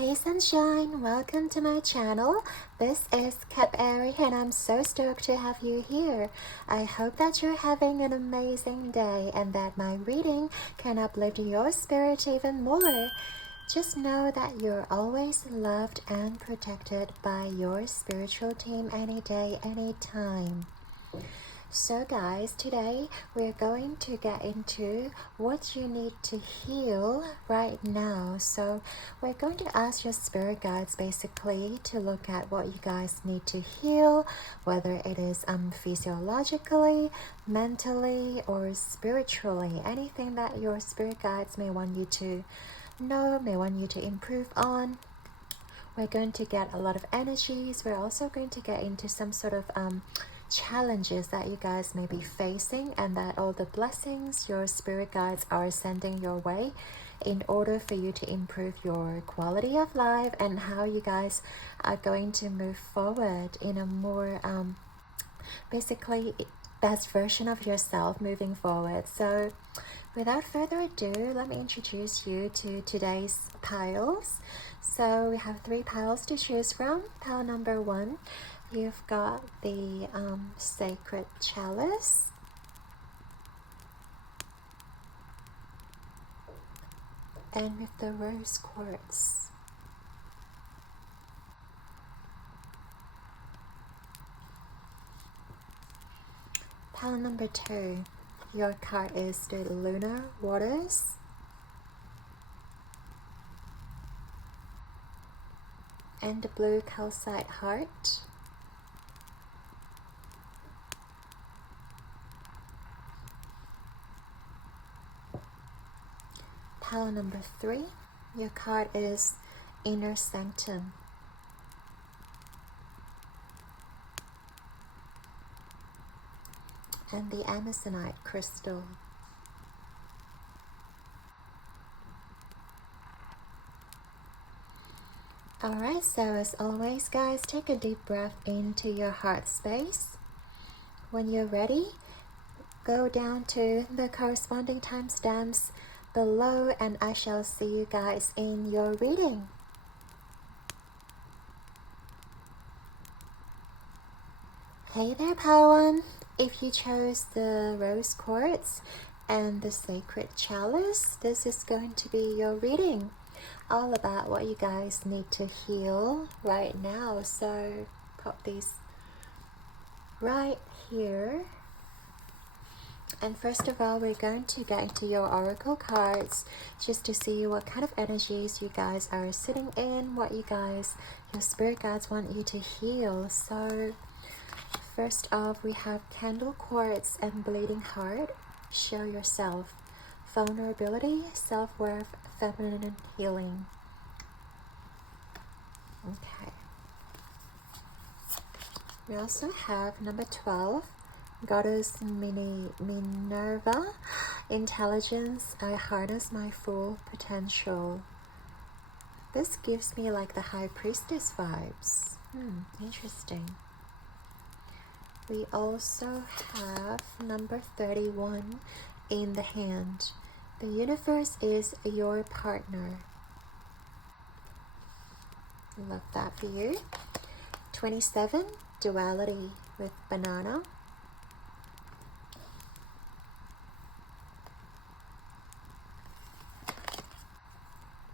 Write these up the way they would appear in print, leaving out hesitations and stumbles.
Hey sunshine, welcome to my channel. This is Capari and I'm so stoked to have you here. I hope that you're having an amazing day and that my reading can uplift your spirit even more. Just know that you're always loved and protected by your spiritual team any day, anytime. So guys, today we're going to get into what you need to heal right now. So we're going to ask your spirit guides basically to look at what you guys need to heal, whether it is physiologically, mentally, or spiritually. Anything that your spirit guides may want you to know, may want you to improve on. We're going to get a lot of energies. We're also going to get into some sort of challenges that you guys may be facing, and that all the blessings your spirit guides are sending your way in order for you to improve your quality of life and how you guys are going to move forward in a more basically best version of yourself moving forward. So without further ado, let me introduce you to today's piles. So we have 3 piles to choose from. Pile number 1, you've got the sacred chalice. And with the rose quartz. Pile number 2, your card is the lunar waters. And the blue calcite heart. Pile number 3, your card is inner sanctum. And the amazonite crystal. Alright, so as always guys, take a deep breath into your heart space. When you're ready, go down to the corresponding timestamps below and I shall see you guys in your reading. Hey there, Pile 1. If you chose the rose quartz and the sacred chalice, this is going to be your reading. All about what you guys need to heal right now. So pop these right here. And first of all, we're going to get into your oracle cards just to see what kind of energies you guys are sitting in, what you guys, your spirit guides want you to heal. So first off, we have candle quartz and bleeding heart. Show yourself. Vulnerability, self-worth, feminine healing. Okay. We also have number 12, Goddess Minerva, intelligence, I harness my full potential. This gives me like the high priestess vibes. Interesting. We also have number 31 in the hand. The universe is your partner. Love that for you. 27, duality with banana.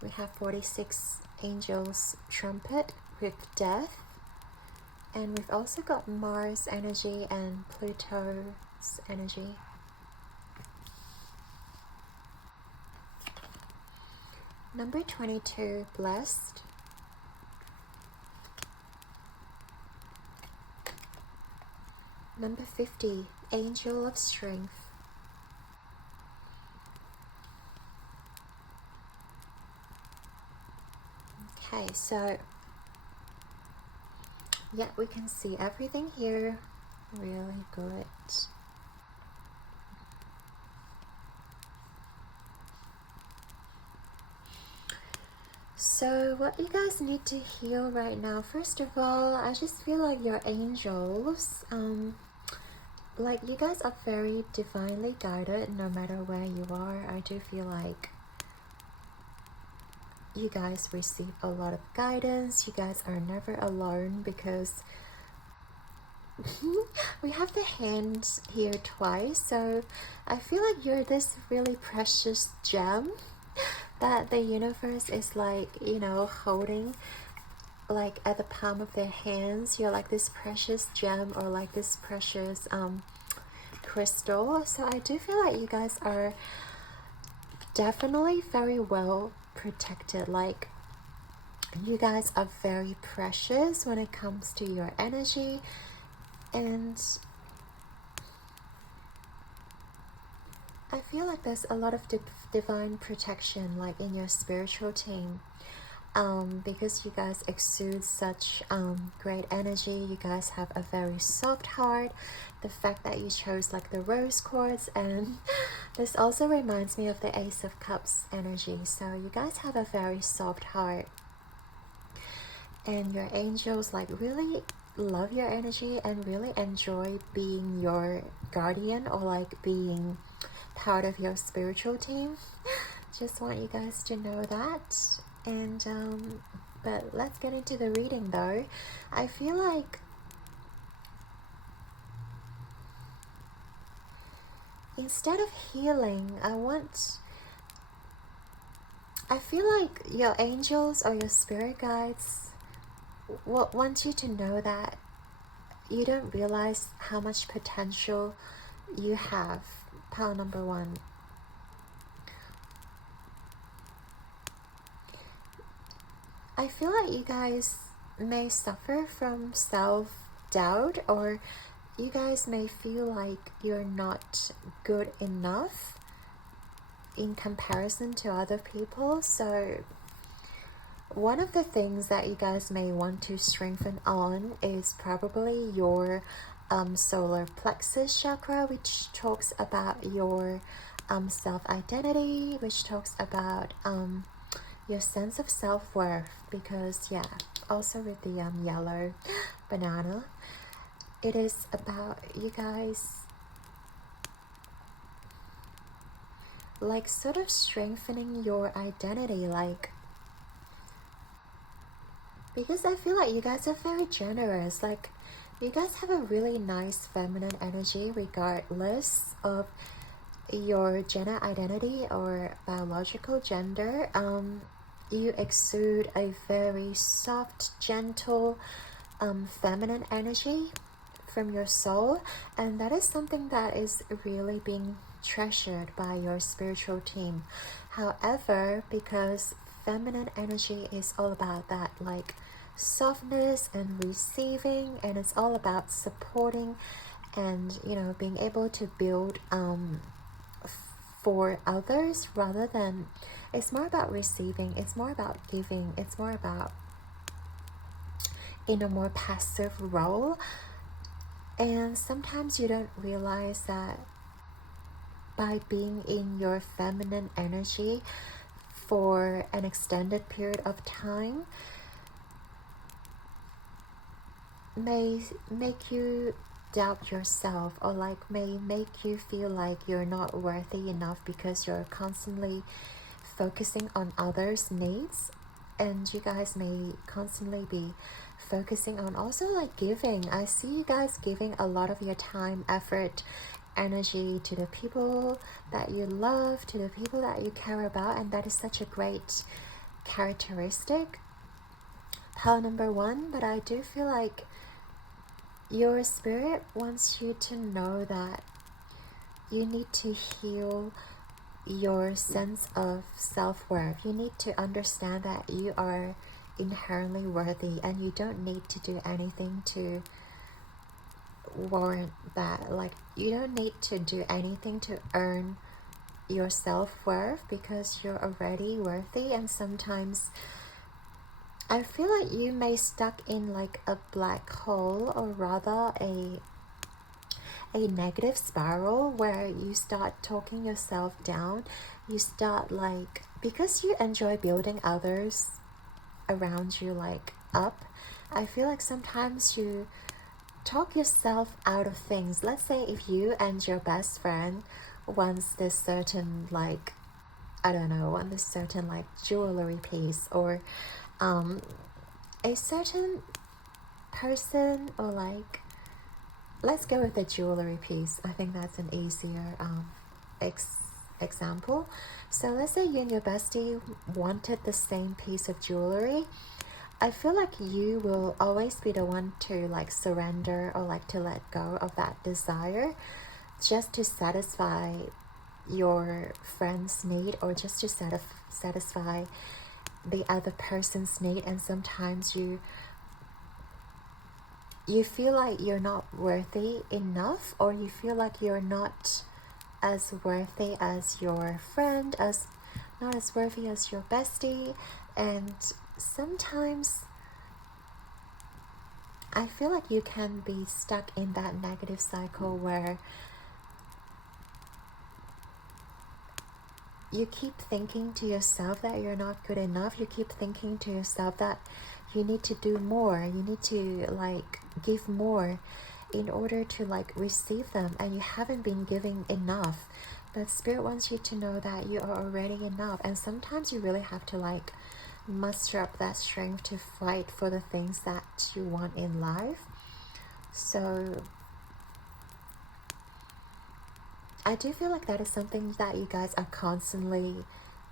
We have 46, angels trumpet with death. And we've also got Mars energy and Pluto's energy. Number 22, blessed. Number 50, angel of strength. Okay, so yeah, we can see everything here. Really good. So what you guys need to heal right now, first of all, I just feel like your angels, like you guys are very divinely guided no matter where you are. I do feel like you guys receive a lot of guidance. You guys are never alone because we have the hands here twice, so I feel like you're this really precious gem that the universe is like, you know, holding like at the palm of their hands. You're like this precious gem or like this precious crystal. So I do feel like you guys are definitely very well protected. Like, you guys are very precious when it comes to your energy, and I feel like there's a lot of divine protection like in your spiritual team, because you guys exude such great energy. You guys have a very soft heart. The fact that you chose like the rose quartz, and this also reminds me of the Ace of Cups energy. So you guys have a very soft heart, and your angels like really love your energy and really enjoy being your guardian or like being part of your spiritual team. Just want you guys to know that. And but let's get into the reading though. I feel like instead of healing, I feel like your angels or your spirit guides want you to know that you don't realize how much potential you have. Pile number one. I feel like you guys may suffer from self-doubt, or you guys may feel like you're not good enough in comparison to other people. So one of the things that you guys may want to strengthen on is probably your solar plexus chakra, which talks about your self-identity, which talks about your sense of self-worth. Because yeah, also with the yellow banana, it is about you guys like sort of strengthening your identity, like, because I feel like you guys are very generous. Like, you guys have a really nice feminine energy regardless of your gender identity or biological gender. You exude a very soft, gentle, feminine energy from your soul, and that is something that is really being treasured by your spiritual team. However, because feminine energy is all about that like softness and receiving, and it's all about supporting and, you know, being able to build for others, rather than, it's more about receiving, it's more about giving, it's more about in a more passive role. And sometimes you don't realize that by being in your feminine energy for an extended period of time may make you doubt yourself, or like may make you feel like you're not worthy enough because you're constantly focusing on others' needs. And you guys may constantly be focusing on also like giving. I see you guys giving a lot of your time, effort, energy to the people that you love, to the people that you care about, and that is such a great characteristic. Pile number one. But I do feel like your spirit wants you to know that you need to heal your sense of self-worth. You need to understand that you are inherently worthy, and you don't need to do anything to warrant that. Like, you don't need to do anything to earn your self-worth, because you're already worthy. And sometimes I feel like you may stuck in like a black hole, or rather a negative spiral, where you start talking yourself down. You start like, because you enjoy building others around you like up, I feel like sometimes you talk yourself out of things. Let's say if you and your best friend wants this certain like I don't know, want this certain like jewelry piece, or a certain person, or like, let's go with the jewelry piece. I think that's an easier example. So let's say you and your bestie wanted the same piece of jewelry. I feel like you will always be the one to like surrender or like to let go of that desire just to satisfy your friend's need, or just to satisfy the other person's need. And sometimes you feel like you're not worthy enough, or you feel like you're not as worthy as your friend, as not as worthy as your bestie. And sometimes I feel like you can be stuck in that negative cycle where you keep thinking to yourself that you're not good enough. You keep thinking to yourself that you need to do more, you need to like give more in order to like receive them, and you haven't been giving enough. But Spirit wants you to know that you are already enough. And sometimes you really have to like muster up that strength to fight for the things that you want in life. So I do feel like that is something that you guys are constantly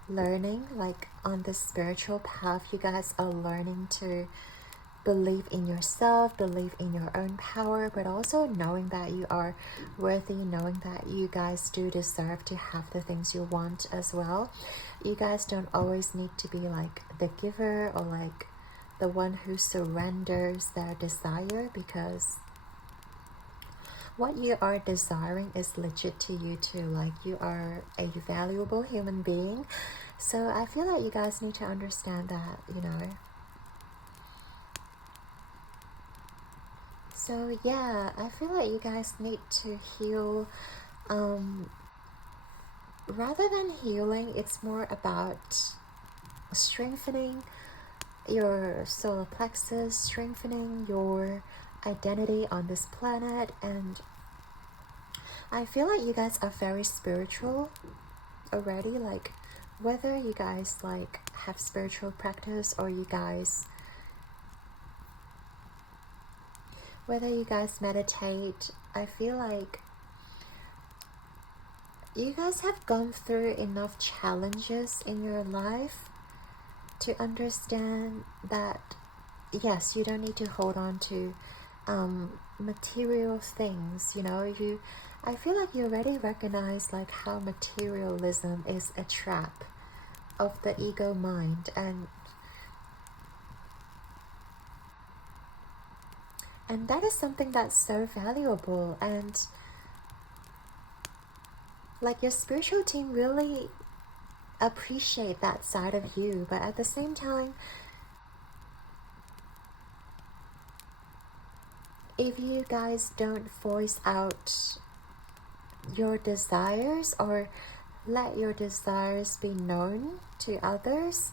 learning. Like on this spiritual path, you guys are learning to believe in yourself, believe in your own power, but also knowing that you are worthy, knowing that you guys do deserve to have the things you want as well. You guys don't always need to be like the giver, or like the one who surrenders their desire, because what you are desiring is legit to you too. Like, you are a valuable human being. So I feel like you guys need to understand that, you know. So yeah, I feel like you guys need to heal. Rather than healing, it's more about strengthening your solar plexus, strengthening your identity on this planet. And I feel like you guys are very spiritual already. Like, whether you guys like have spiritual practice, or whether you guys meditate, I feel like you guys have gone through enough challenges in your life to understand that yes, you don't need to hold on to material things. You know, I feel like you already recognize like how materialism is a trap of the ego mind, and that is something that's so valuable. And like, your spiritual team really appreciate that side of you, but at the same time, if you guys don't voice out your desires, or let your desires be known to others,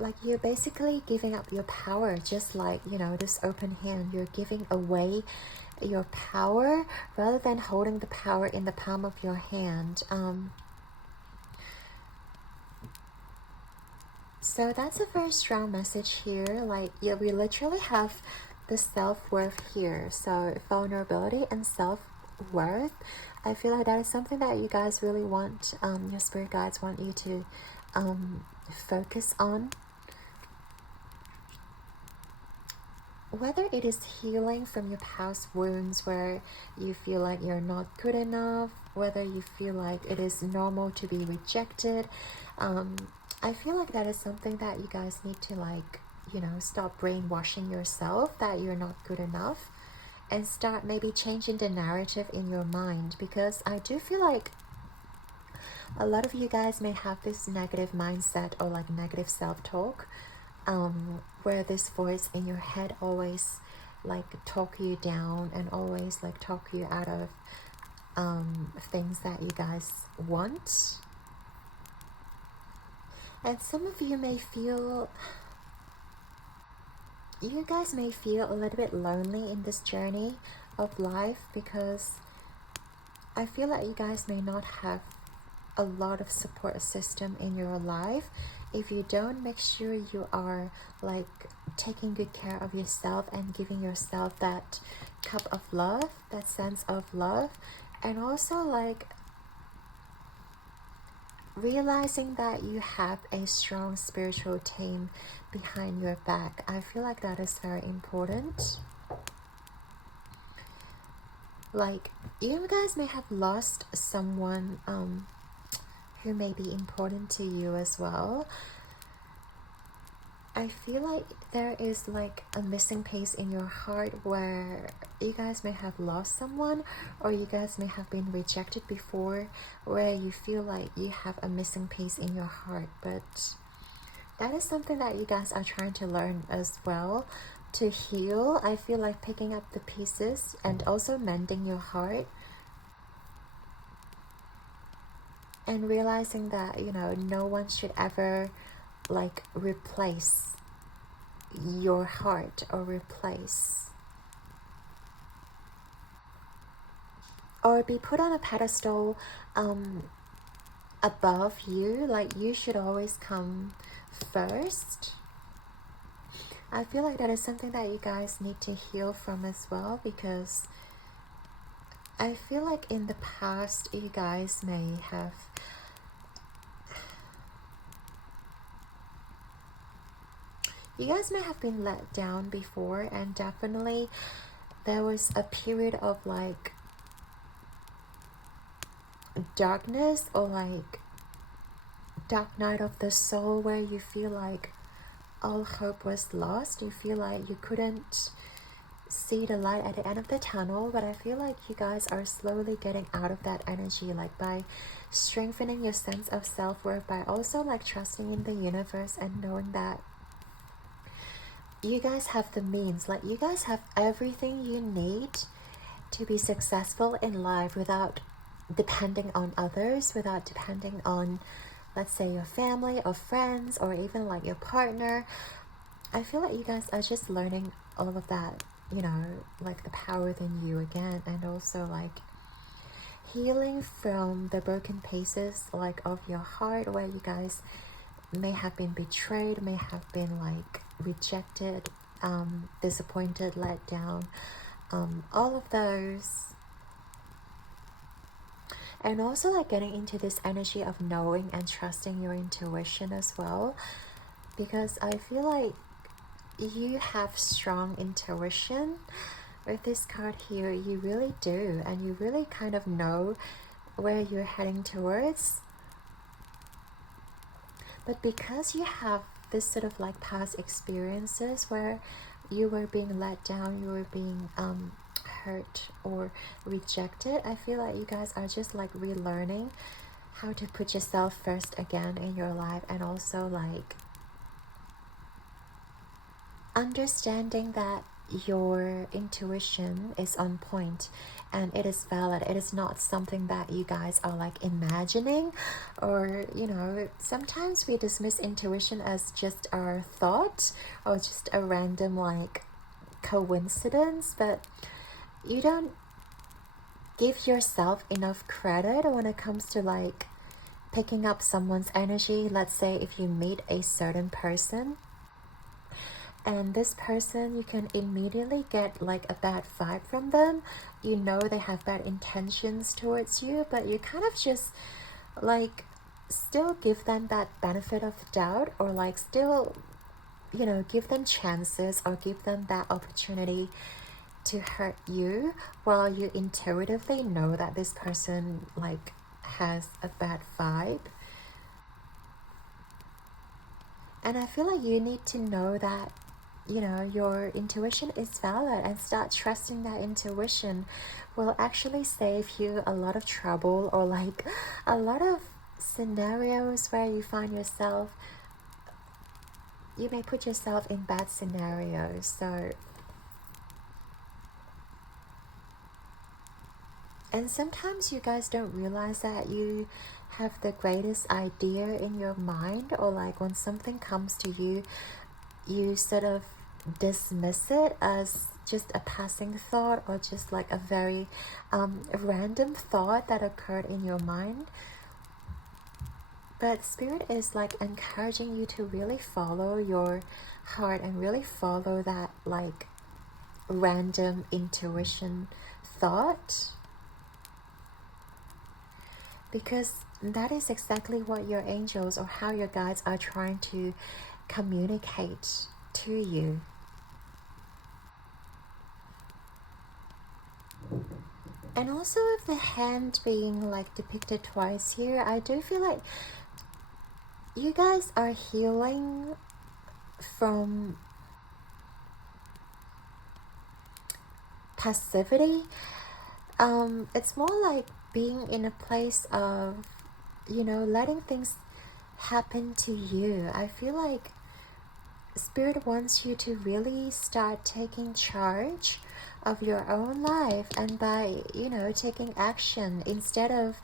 like, you're basically giving up your power. Just like, you know, this open hand, you're giving away your power rather than holding the power in the palm of your hand. So that's a very strong message here. Like, yeah, we literally have the self-worth here. So vulnerability and self-worth, I feel like that is something that you guys really want, your spirit guides want you to focus on. Whether it is healing from your past wounds where you feel like you're not good enough, whether you feel like it is normal to be rejected, I feel like that is something that you guys need to, like, you know, stop brainwashing yourself that you're not good enough, and start maybe changing the narrative in your mind. Because I do feel like a lot of you guys may have this negative mindset, or like negative self-talk, where this voice in your head always like talk you down, and always like talk you out of things that you guys want. And some of you guys may feel a little bit lonely in this journey of life, because I feel like you guys may not have a lot of support system in your life. If you don't, make sure you are like taking good care of yourself and giving yourself that cup of love, that sense of love, and also like realizing that you have a strong spiritual team behind your back. I feel like that is very important. Like, you guys may have lost someone who may be important to you as well. I feel like there is like a missing piece in your heart where you guys may have lost someone, or you guys may have been rejected before, where you feel like you have a missing piece in your heart. But that is something that you guys are trying to learn as well, to heal. I feel like picking up the pieces and also mending your heart, and realizing that, you know, no one should ever like replace your heart, or replace or be put on a pedestal above you. Like, you should always come first. I feel like that is something that you guys need to heal from as well, because I feel like in the past you guys may have been let down before, and definitely there was a period of like darkness, or like dark night of the soul, where you feel like all hope was lost. You feel like you couldn't see the light at the end of the tunnel. But I feel like you guys are slowly getting out of that energy, like by strengthening your sense of self-worth, by also like trusting in the universe and knowing that you guys have the means, like you guys have everything you need to be successful in life without depending on others, without depending on, let's say, your family or friends, or even like your partner. I feel like you guys are just learning all of that, you know, like the power within you again, and also like healing from the broken pieces like of your heart, where you guys may have been betrayed, may have been like rejected, disappointed, let down, all of those. And also like getting into this energy of knowing and trusting your intuition as well, because I feel like you have strong intuition with this card here. You really do, and you really kind of know where you're heading towards. But because you have this sort of like past experiences where you were being let down, you were being hurt or rejected, I feel like you guys are just like relearning how to put yourself first again in your life, and also like understanding that your intuition is on point and it is valid. It is not something that you guys are like imagining, or, you know, sometimes we dismiss intuition as just our thought or just a random like coincidence, but you don't give yourself enough credit when it comes to like picking up someone's energy. Let's say if you meet a certain person, and this person, you can immediately get like a bad vibe from them. You know they have bad intentions towards you, but you kind of just like still give them that benefit of doubt, or like still, you know, give them chances or give them that opportunity to hurt you, while you intuitively know that this person like has a bad vibe. And I feel like you need to know that, you know, your intuition is valid, and start trusting that intuition will actually save you a lot of trouble, or like a lot of scenarios where you find yourself, you may put yourself in bad scenarios. So, and sometimes you guys don't realize that you have the greatest idea in your mind, or like when something comes to you, you sort of dismiss it as just a passing thought, or just like a very random thought that occurred in your mind. But Spirit is like encouraging you to really follow your heart and really follow that like random intuition thought, because that is exactly what your angels or how your guides are trying to communicate to you. And also with the hand being like depicted twice here, I do feel like you guys are healing from passivity. It's more like being in a place of, you know, letting things happen to you. I feel like Spirit wants you to really start taking charge of your own life, and by, you know, taking action instead of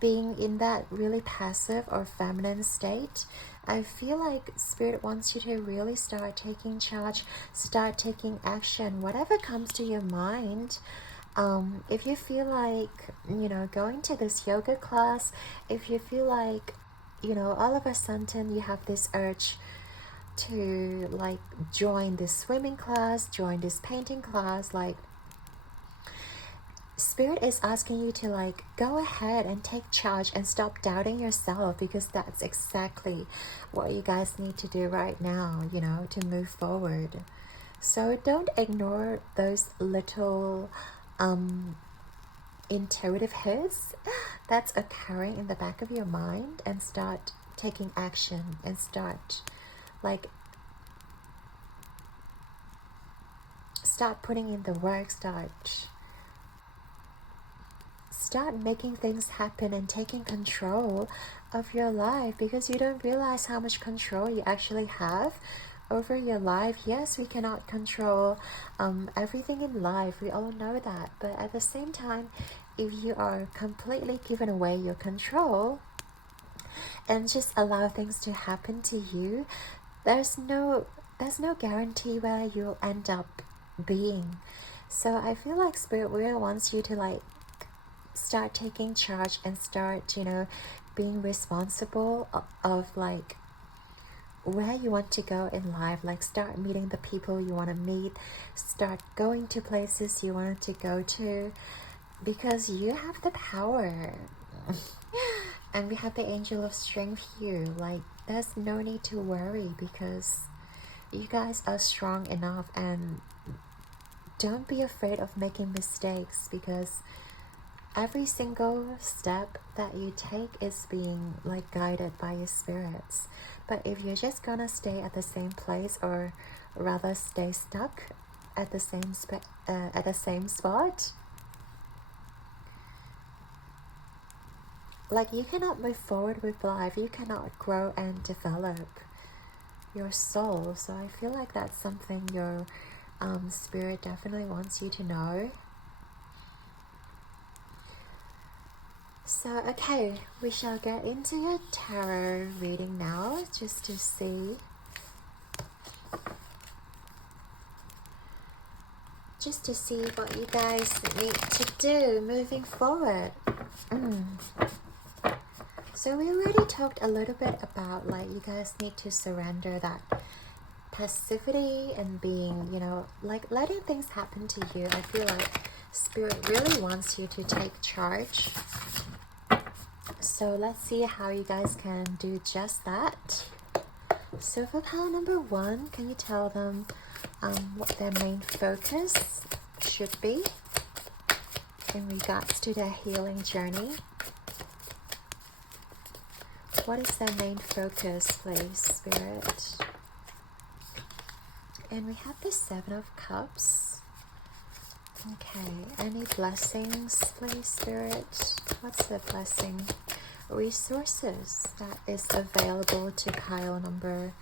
being in that really passive or feminine state. I feel like Spirit wants you to really start taking charge, start taking action, whatever comes to your mind. If you feel like, you know, going to this yoga class, if you feel like, you know, all of a sudden you have this urge to like join this swimming class, join this painting class, like Spirit is asking you to like go ahead and take charge and stop doubting yourself, because that's exactly what you guys need to do right now, you know, to move forward. So don't ignore those little intuitive hits that's occurring in the back of your mind, and start taking action and start putting in the work, start making things happen and taking control of your life, because you don't realize how much control you actually have over your life. Yes, we cannot control everything in life, we all know that, but at the same time, if you are completely giving away your control and just allow things to happen to you, there's no guarantee where you'll end up being. So I feel like Spirit really wants you to like start taking charge and start, you know, being responsible of like where you want to go in life. Like start meeting the people you want to meet, start going to places you want to go to, because you have the power. And we have the angel of strength here. Like there's no need to worry, because you guys are strong enough, and don't be afraid of making mistakes, because every single step that you take is being like guided by your spirits. But if you're just gonna stay at the same place, or rather stay stuck at the same spot, like you cannot move forward with life, you cannot grow and develop your soul. So I feel like that's something your Spirit definitely wants you to know. So, okay, we shall get into your tarot reading now, just to see what you guys need to do moving forward. So we already talked a little bit about like you guys need to surrender that passivity and being, you know, like letting things happen to you. I feel like Spirit really wants you to take charge. So let's see how you guys can do just that. So for pile number 1, can you tell them what their main focus should be in regards to their healing journey? What is their main focus, please, Spirit? And we have the 7 of Cups. Okay, any blessings, please, Spirit? What's the blessing? Resources that is available to pile number.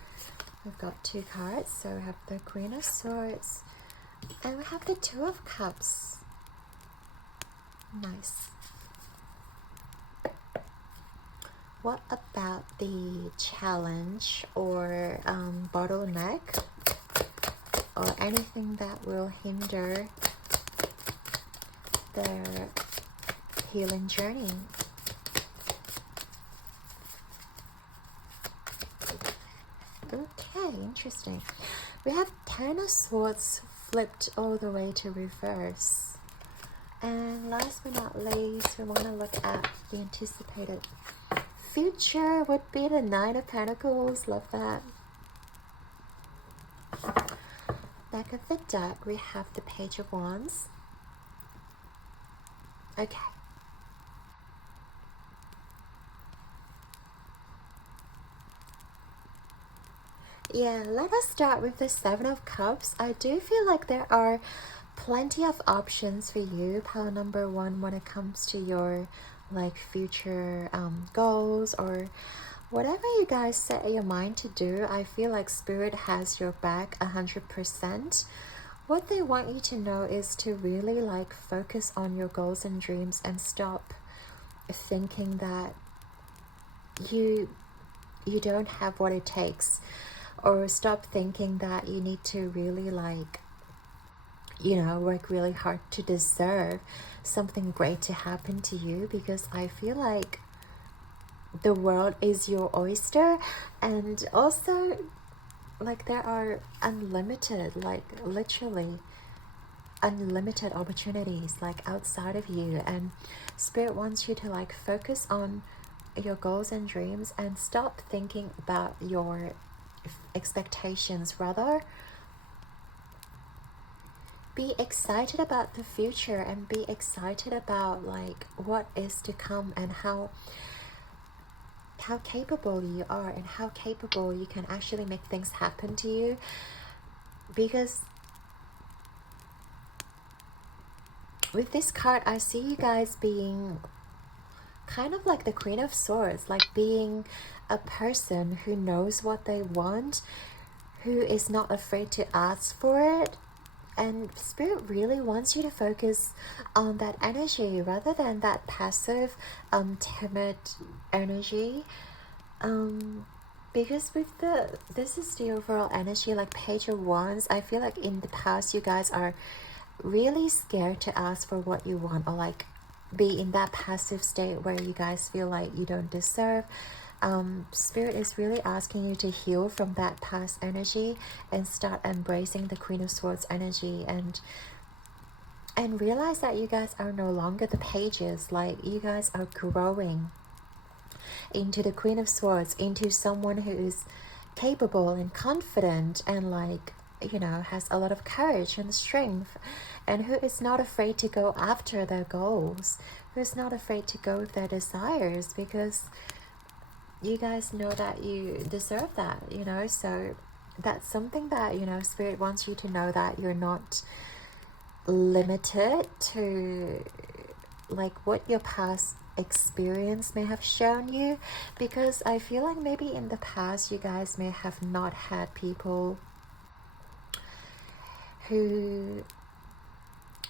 We've got 2 cards, so we have the Queen of Swords, and we have the 2 of Cups. Nice. What about the challenge or bottleneck, or anything that will hinder their healing journey? Okay, interesting. We have 10 of Swords flipped all the way to reverse. And last but not least, we want to look at the anticipated future would be the Nine of Pentacles. Love that. Back of the deck, we have the Page of Wands. Okay. Yeah, let us start with the Seven of Cups. I do feel like there are plenty of options for you, pile number one, when it comes to your like future goals or whatever you guys set your mind to do. I feel like Spirit has your back 100%. What they want you to know is to really like focus on your goals and dreams and stop thinking that you don't have what it takes, or stop thinking that you need to really like, you know, work really hard to deserve something great to happen to you, because I feel like the world is your oyster, and also like there are unlimited, like literally unlimited opportunities like outside of you, and Spirit wants you to like focus on your goals and dreams and stop thinking about your expectations. Rather, be excited about the future and be excited about like what is to come, and how capable you are and how capable you can actually make things happen to you. Because with this card, I see you guys being kind of like the Queen of Swords, like being a person who knows what they want, who is not afraid to ask for it. And Spirit really wants you to focus on that energy rather than that passive, timid energy. Because with this is the overall energy, like Page of Wands. I feel like in the past you guys are really scared to ask for what you want, or like be in that passive state where you guys feel like you don't deserve. Spirit is really asking you to heal from that past energy and start embracing the Queen of Swords energy, and realize that you guys are no longer the pages. Like you guys are growing into the Queen of Swords, into someone who is capable and confident and like, you know, has a lot of courage and strength, and who is not afraid to go after their goals, who is not afraid to go with their desires, because you guys know that you deserve that, you know. So that's something that, you know, Spirit wants you to know, that you're not limited to like what your past experience may have shown you, because I feel like maybe in the past you guys may have not had people who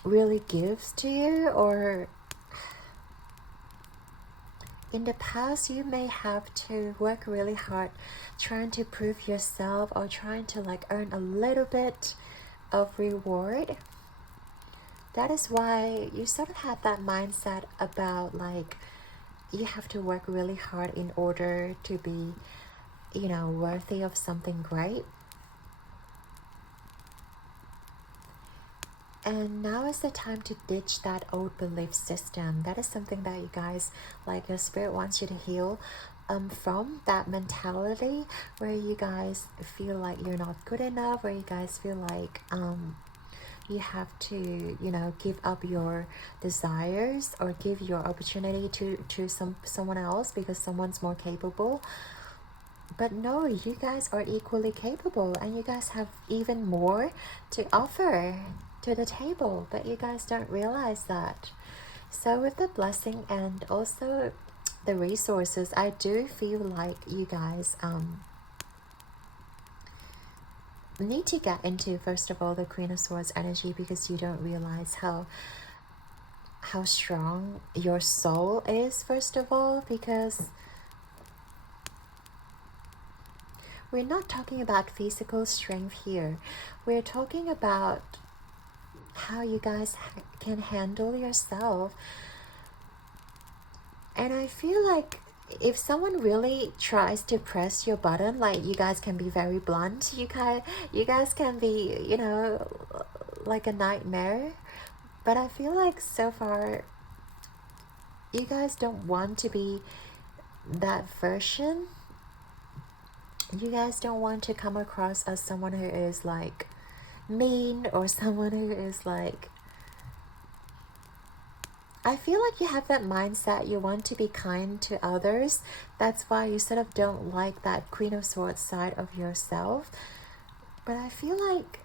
really gives to you, or in the past you may have to work really hard trying to prove yourself, or trying to like earn a little bit of reward. That is why you sort of had that mindset about like you have to work really hard in order to be, you know, worthy of something great. And now is the time to ditch that old belief system. That is something that you guys, like your Spirit wants you to heal from, that mentality where you guys feel like you're not good enough, where you guys feel like you have to, you know, give up your desires or give your opportunity to someone else because someone's more capable. But no, you guys are equally capable, and you guys have even more to offer to the table, but you guys don't realize that. So with the blessing and also the resources, I do feel like you guys need to get into, first of all, the Queen of Swords energy, because you don't realize how strong your soul is, first of all, because we're not talking about physical strength here. We're talking about how you guys can handle yourself. And I feel like if someone really tries to press your button, like, you guys can be very blunt. You guys can be, you know, like a nightmare. But I feel like so far you guys don't want to be that version. You guys don't want to come across as someone who is like mean, or someone who is like, I feel like you have that mindset, you want to be kind to others. That's why you sort of don't like that Queen of Swords side of yourself. But I feel like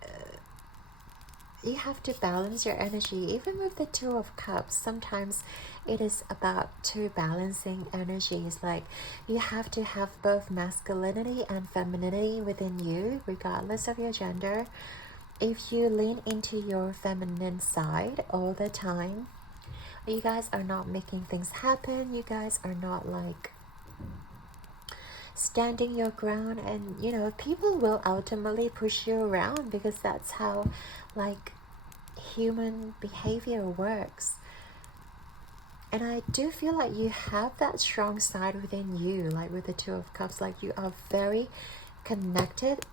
you have to balance your energy. Even with the Two of Cups, sometimes it is about two balancing energies. Like, you have to have both masculinity and femininity within you, regardless of your gender. If you lean into your feminine side all the time, you guys are not making things happen. You guys are not like standing your ground, and you know, people will ultimately push you around, because that's how like human behavior works. And I do feel like you have that strong side within you, like with the Two of Cups. Like, you are very connected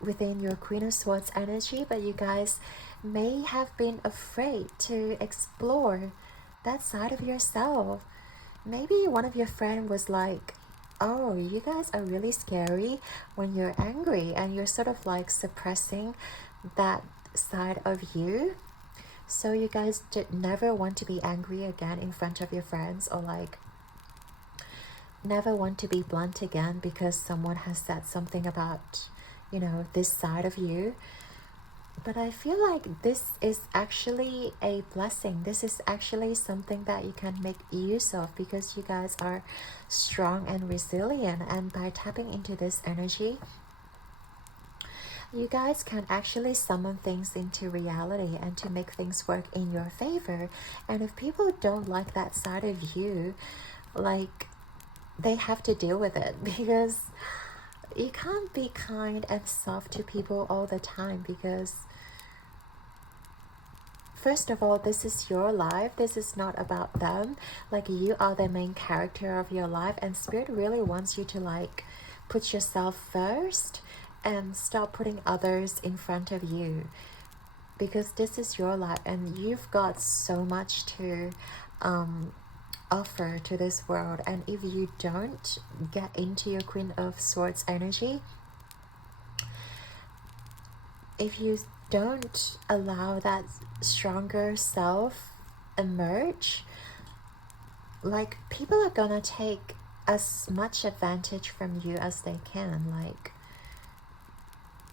within your Queen of Swords energy, but you guys may have been afraid to explore that side of yourself. Maybe one of your friends was like, oh, you guys are really scary when you're angry, and you're sort of like suppressing that side of you. So you guys did never want to be angry again in front of your friends, or like never want to be blunt again because someone has said something about, you know, this side of you. But I feel like this is actually a blessing. This is actually something that you can make use of, because you guys are strong and resilient. And by tapping into this energy, you guys can actually summon things into reality and to make things work in your favor. And if people don't like that side of you, like, they have to deal with it, because you can't be kind and soft to people all the time, because first of all, this is your life. This is not about them. Like, you are the main character of your life, and Spirit really wants you to like put yourself first and stop putting others in front of you, because this is your life and you've got so much to offer to this world. And if you don't get into your Queen of Swords energy, if you don't allow that stronger self emerge, like, people are gonna take as much advantage from you as they can. Like,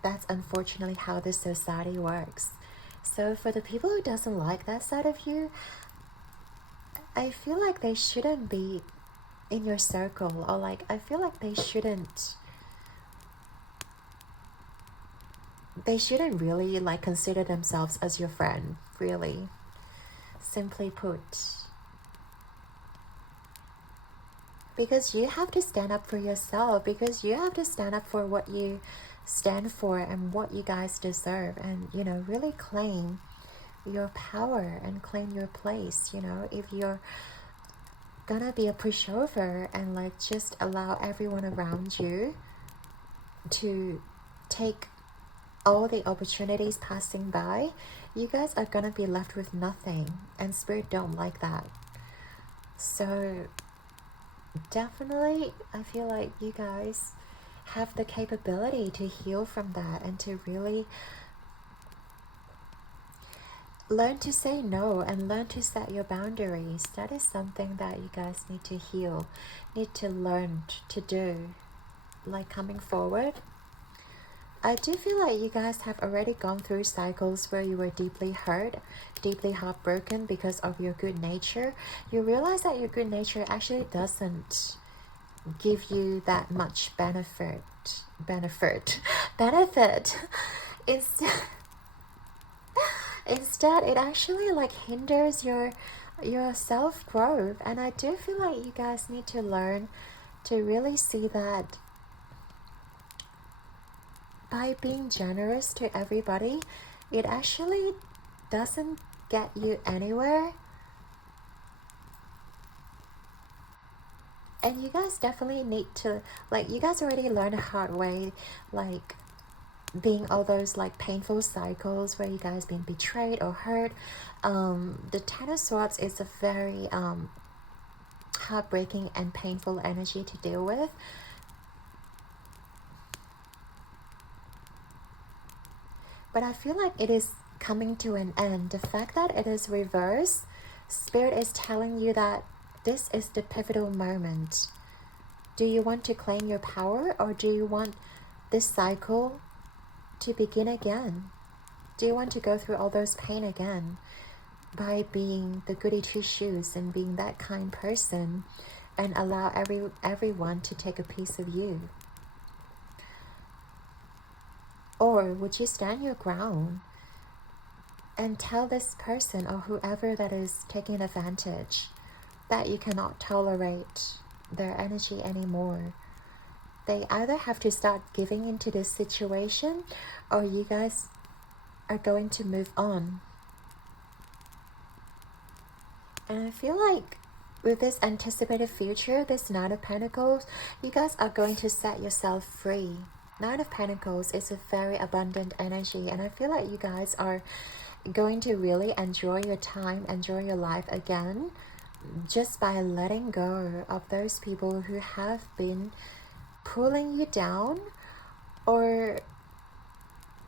that's unfortunately how this society works. So for the people who doesn't like that side of you, I feel like they shouldn't be in your circle, or like, I feel like they shouldn't really like consider themselves as your friend, really. Simply put, because you have to stand up for yourself, because you have to stand up for what you stand for and what you guys deserve, and you know, really claim your power and claim your place. You know, if you're gonna be a pushover and like just allow everyone around you to take all the opportunities passing by, you guys are gonna be left with nothing, and Spirit don't like that. So definitely, I feel like you guys have the capability to heal from that, and to really learn to say no and learn to set your boundaries. That is something that you guys need to heal, need to learn to do, like coming forward. I do feel like you guys have already gone through cycles where you were deeply hurt, deeply heartbroken because of your good nature. You realize that your good nature actually doesn't give you that much benefit. Instead, it actually like hinders your self-growth. And I do feel like you guys need to learn to really see that by being generous to everybody, it actually doesn't get you anywhere. And you guys definitely need to, like, you guys already learned a hard way, like, being all those like painful cycles where you guys been betrayed or hurt. The Ten of Swords is a very heartbreaking and painful energy to deal with. But I feel like it is coming to an end. The fact that it is reversed, Spirit is telling you that this is the pivotal moment. Do you want to claim your power, or do you want this cycle to begin again? Do you want to go through all those pain again by being the goody two shoes and being that kind person and allow everyone to take a piece of you? Or would you stand your ground and tell this person or whoever that is taking advantage that you cannot tolerate their energy anymore? They either have to start giving into this situation, or you guys are going to move on. And I feel like with this anticipated future, this Nine of Pentacles, you guys are going to set yourself free. Nine of Pentacles is a very abundant energy, and I feel like you guys are going to really enjoy your time, enjoy your life again, just by letting go of those people who have been pulling you down or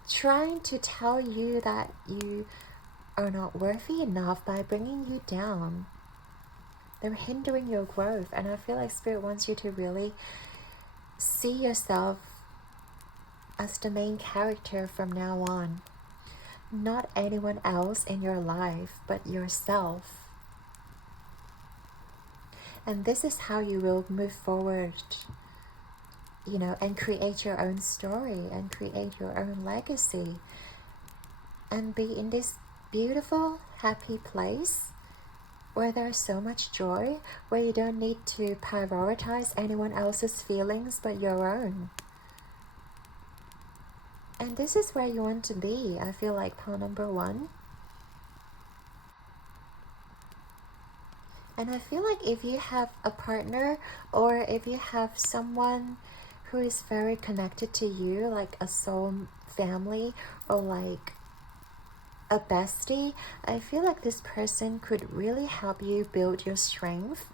trying to tell you that you are not worthy enough by bringing you down. They're hindering your growth, and I feel like Spirit wants you to really see yourself as the main character from now on. Not anyone else in your life, but yourself. And this is how you will move forward, you know, and create your own story and create your own legacy and be in this beautiful, happy place where there's so much joy, where you don't need to prioritize anyone else's feelings but your own. And this is where you want to be, I feel like, pile number one. And I feel like if you have a partner, or if you have someone who is very connected to you, like a soul family or like a bestie, I feel like this person could really help you build your strength.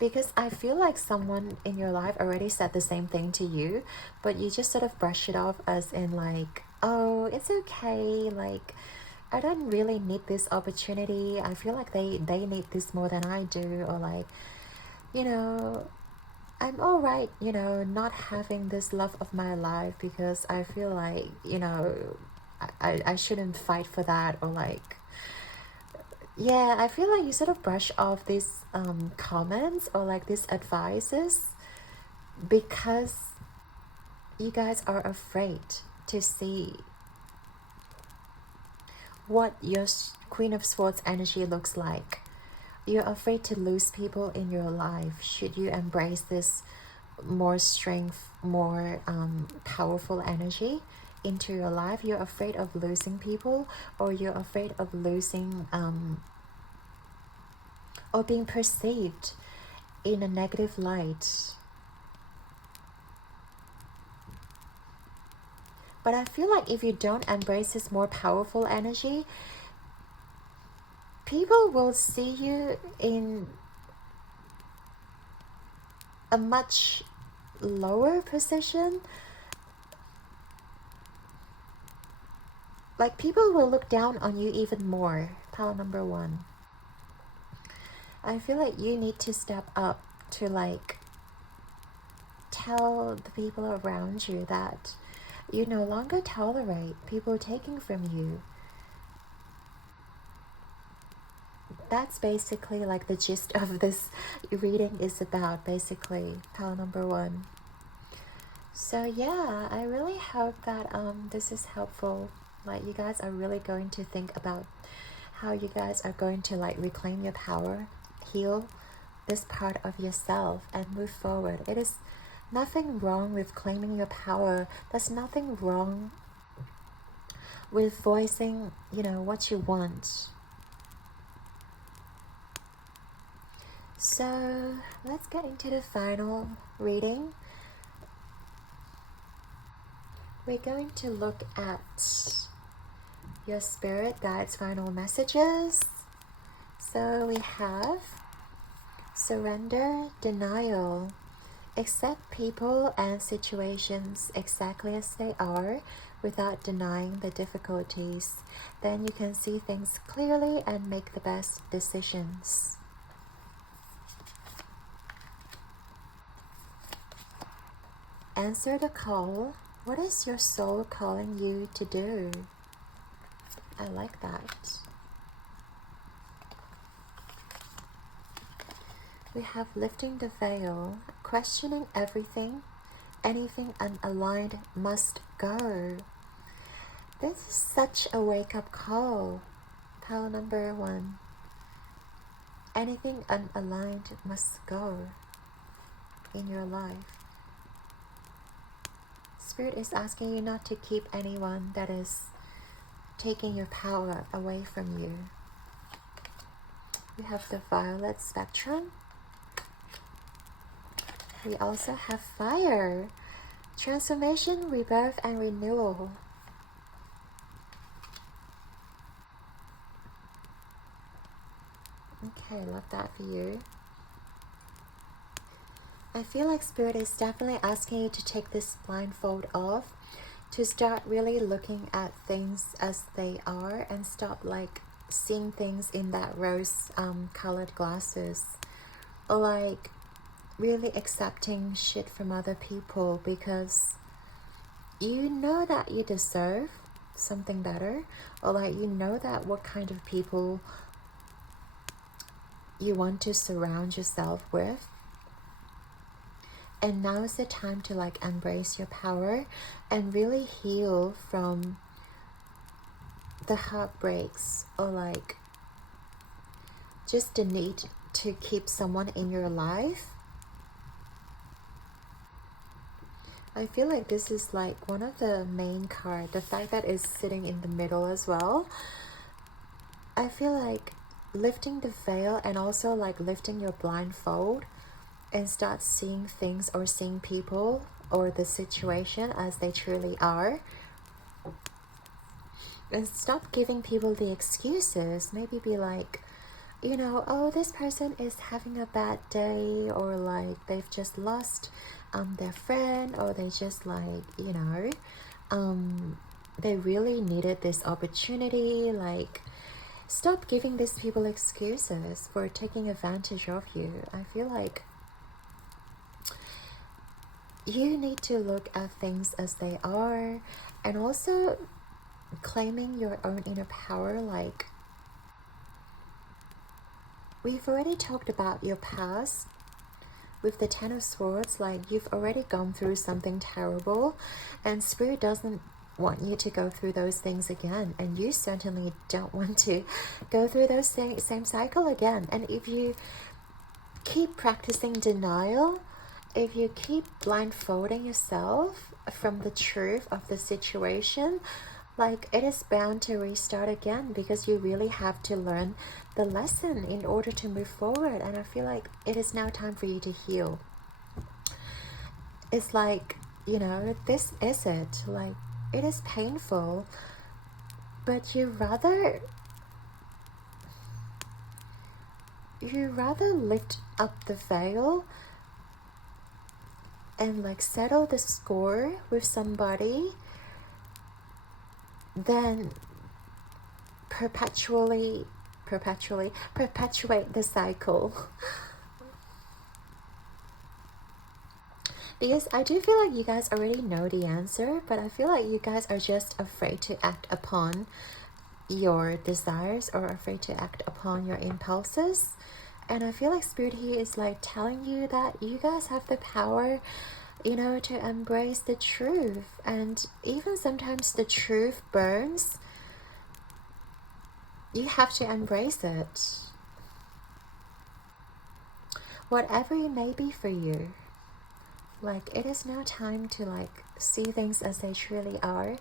Because I feel like someone in your life already said the same thing to you, but you just sort of brush it off as in like, oh, it's okay, like, I don't really need this opportunity. I feel like they need this more than I do. Or like, you know, I'm alright, you know, not having this love of my life because I feel like, you know, I shouldn't fight for that. Or like, yeah, I feel like you sort of brush off these comments or like these advices because you guys are afraid to see what your Queen of Swords energy looks like. You're afraid to lose people in your life should you embrace this more strength, more powerful energy into your life. You're afraid of losing people, or you're afraid of losing or being perceived in a negative light. But I feel like if you don't embrace this more powerful energy, people will see you in a much lower position. Like, people will look down on you even more. Pile number one. I feel like you need to step up to like tell the people around you that you no longer tolerate people taking from you. That's basically like the gist of this reading is about, basically, pile number one. So yeah, I really hope that this is helpful. Like, you guys are really going to think about how you guys are going to like reclaim your power, heal this part of yourself, and move forward. It is nothing wrong with claiming your power. There's nothing wrong with voicing, you know, what you want. So let's get into the final reading. We're going to look at your spirit guides' final messages. So we have surrender, denial. Accept people and situations exactly as they are without denying the difficulties. Then you can see things clearly and make the best decisions. Answer the call. What is your soul calling you to do? I like that. We have lifting the veil, questioning everything. Anything unaligned must go. This is such a wake-up call. Pile number 1. Anything unaligned must go in your life. Spirit is asking you not to keep anyone that is taking your power away from you. We have the violet spectrum. We also have fire, transformation, rebirth, and renewal. Okay, love that for you. I feel like Spirit is definitely asking you to take this blindfold off, to start really looking at things as they are and stop like seeing things in that rose colored glasses, or like really accepting shit from other people because you know that you deserve something better, or like you know that what kind of people you want to surround yourself with. And now is the time to like embrace your power and really heal from the heartbreaks, or like just the need to keep someone in your life. I feel like this is like one of the main cards, the fact that it's sitting in the middle as well. I feel like lifting the veil and also like lifting your blindfold and start seeing things or seeing people or the situation as they truly are. And stop giving people the excuses. Maybe be like, you know, oh, this person is having a bad day, or like they've just lost their friend, or they just like, you know, they really needed this opportunity. Like, stop giving these people excuses for taking advantage of you. I feel like you need to look at things as they are, and also claiming your own inner power. Like, we've already talked about your past with the Ten of Swords. Like, you've already gone through something terrible, and Spirit doesn't want you to go through those things again, and you certainly don't want to go through those same cycle again. And if you keep practicing denial, if you keep blindfolding yourself from the truth of the situation, like, it is bound to restart again, because you really have to learn the lesson in order to move forward. And I feel like it is now time for you to heal. It's like, you know, this is it. Like, it is painful, but you rather lift up the veil and like settle the score with somebody than perpetuate the cycle. Because I do feel like you guys already know the answer, but I feel like you guys are just afraid to act upon your desires, or afraid to act upon your impulses. And I feel like Spirit here is like telling you that you guys have the power, you know, to embrace the truth. And even sometimes the truth burns, you have to embrace it, whatever it may be for you. Like, it is now time to like see things as they truly are,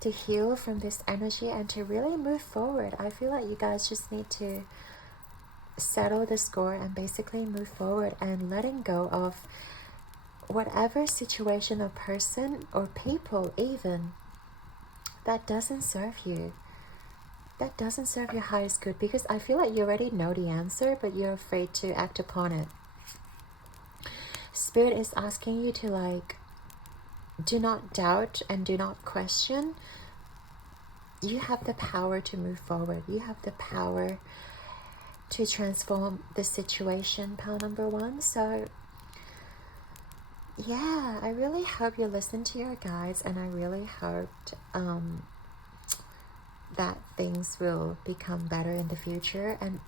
to heal from this energy, and to really move forward. I feel like you guys just need to settle the score and basically move forward and letting go of whatever situation or person or people even that doesn't serve you, that doesn't serve your highest good, because I feel like you already know the answer but you're afraid to act upon it. Spirit is asking you to like, do not doubt and do not question. You have the power to move forward. You have the power to transform the situation, pal number one. So yeah, I really hope you listen to your guides, and I really hope that things will become better in the future. And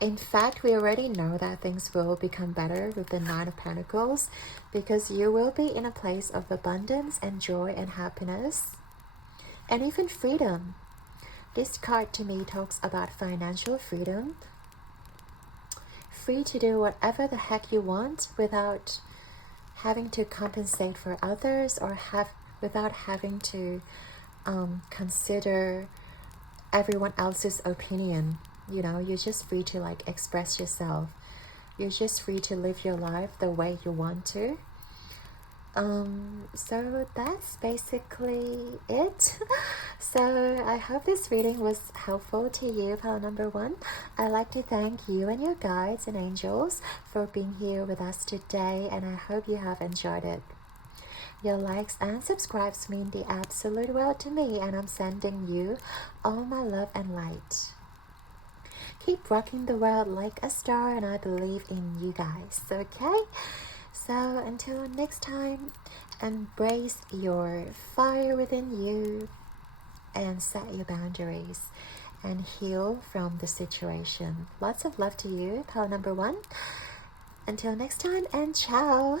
in fact, we already know that things will become better with the Nine of Pentacles, because you will be in a place of abundance and joy and happiness and even freedom. This card to me talks about financial freedom, free to do whatever the heck you want without having to compensate for others, or without having to consider everyone else's opinion. You know, you're just free to like express yourself. You're just free to live your life the way you want to. So that's basically it. So I hope this reading was helpful to you, pal number one. I'd like to thank you and your guides and angels for being here with us today, and I hope you have enjoyed it. Your likes and subscribes mean the absolute world to me, and I'm sending you all my love and light. Keep rocking the world like a star, and I believe in you guys, okay? So until next time, embrace your fire within you and set your boundaries and heal from the situation. Lots of love to you, pal number one. Until next time, and ciao.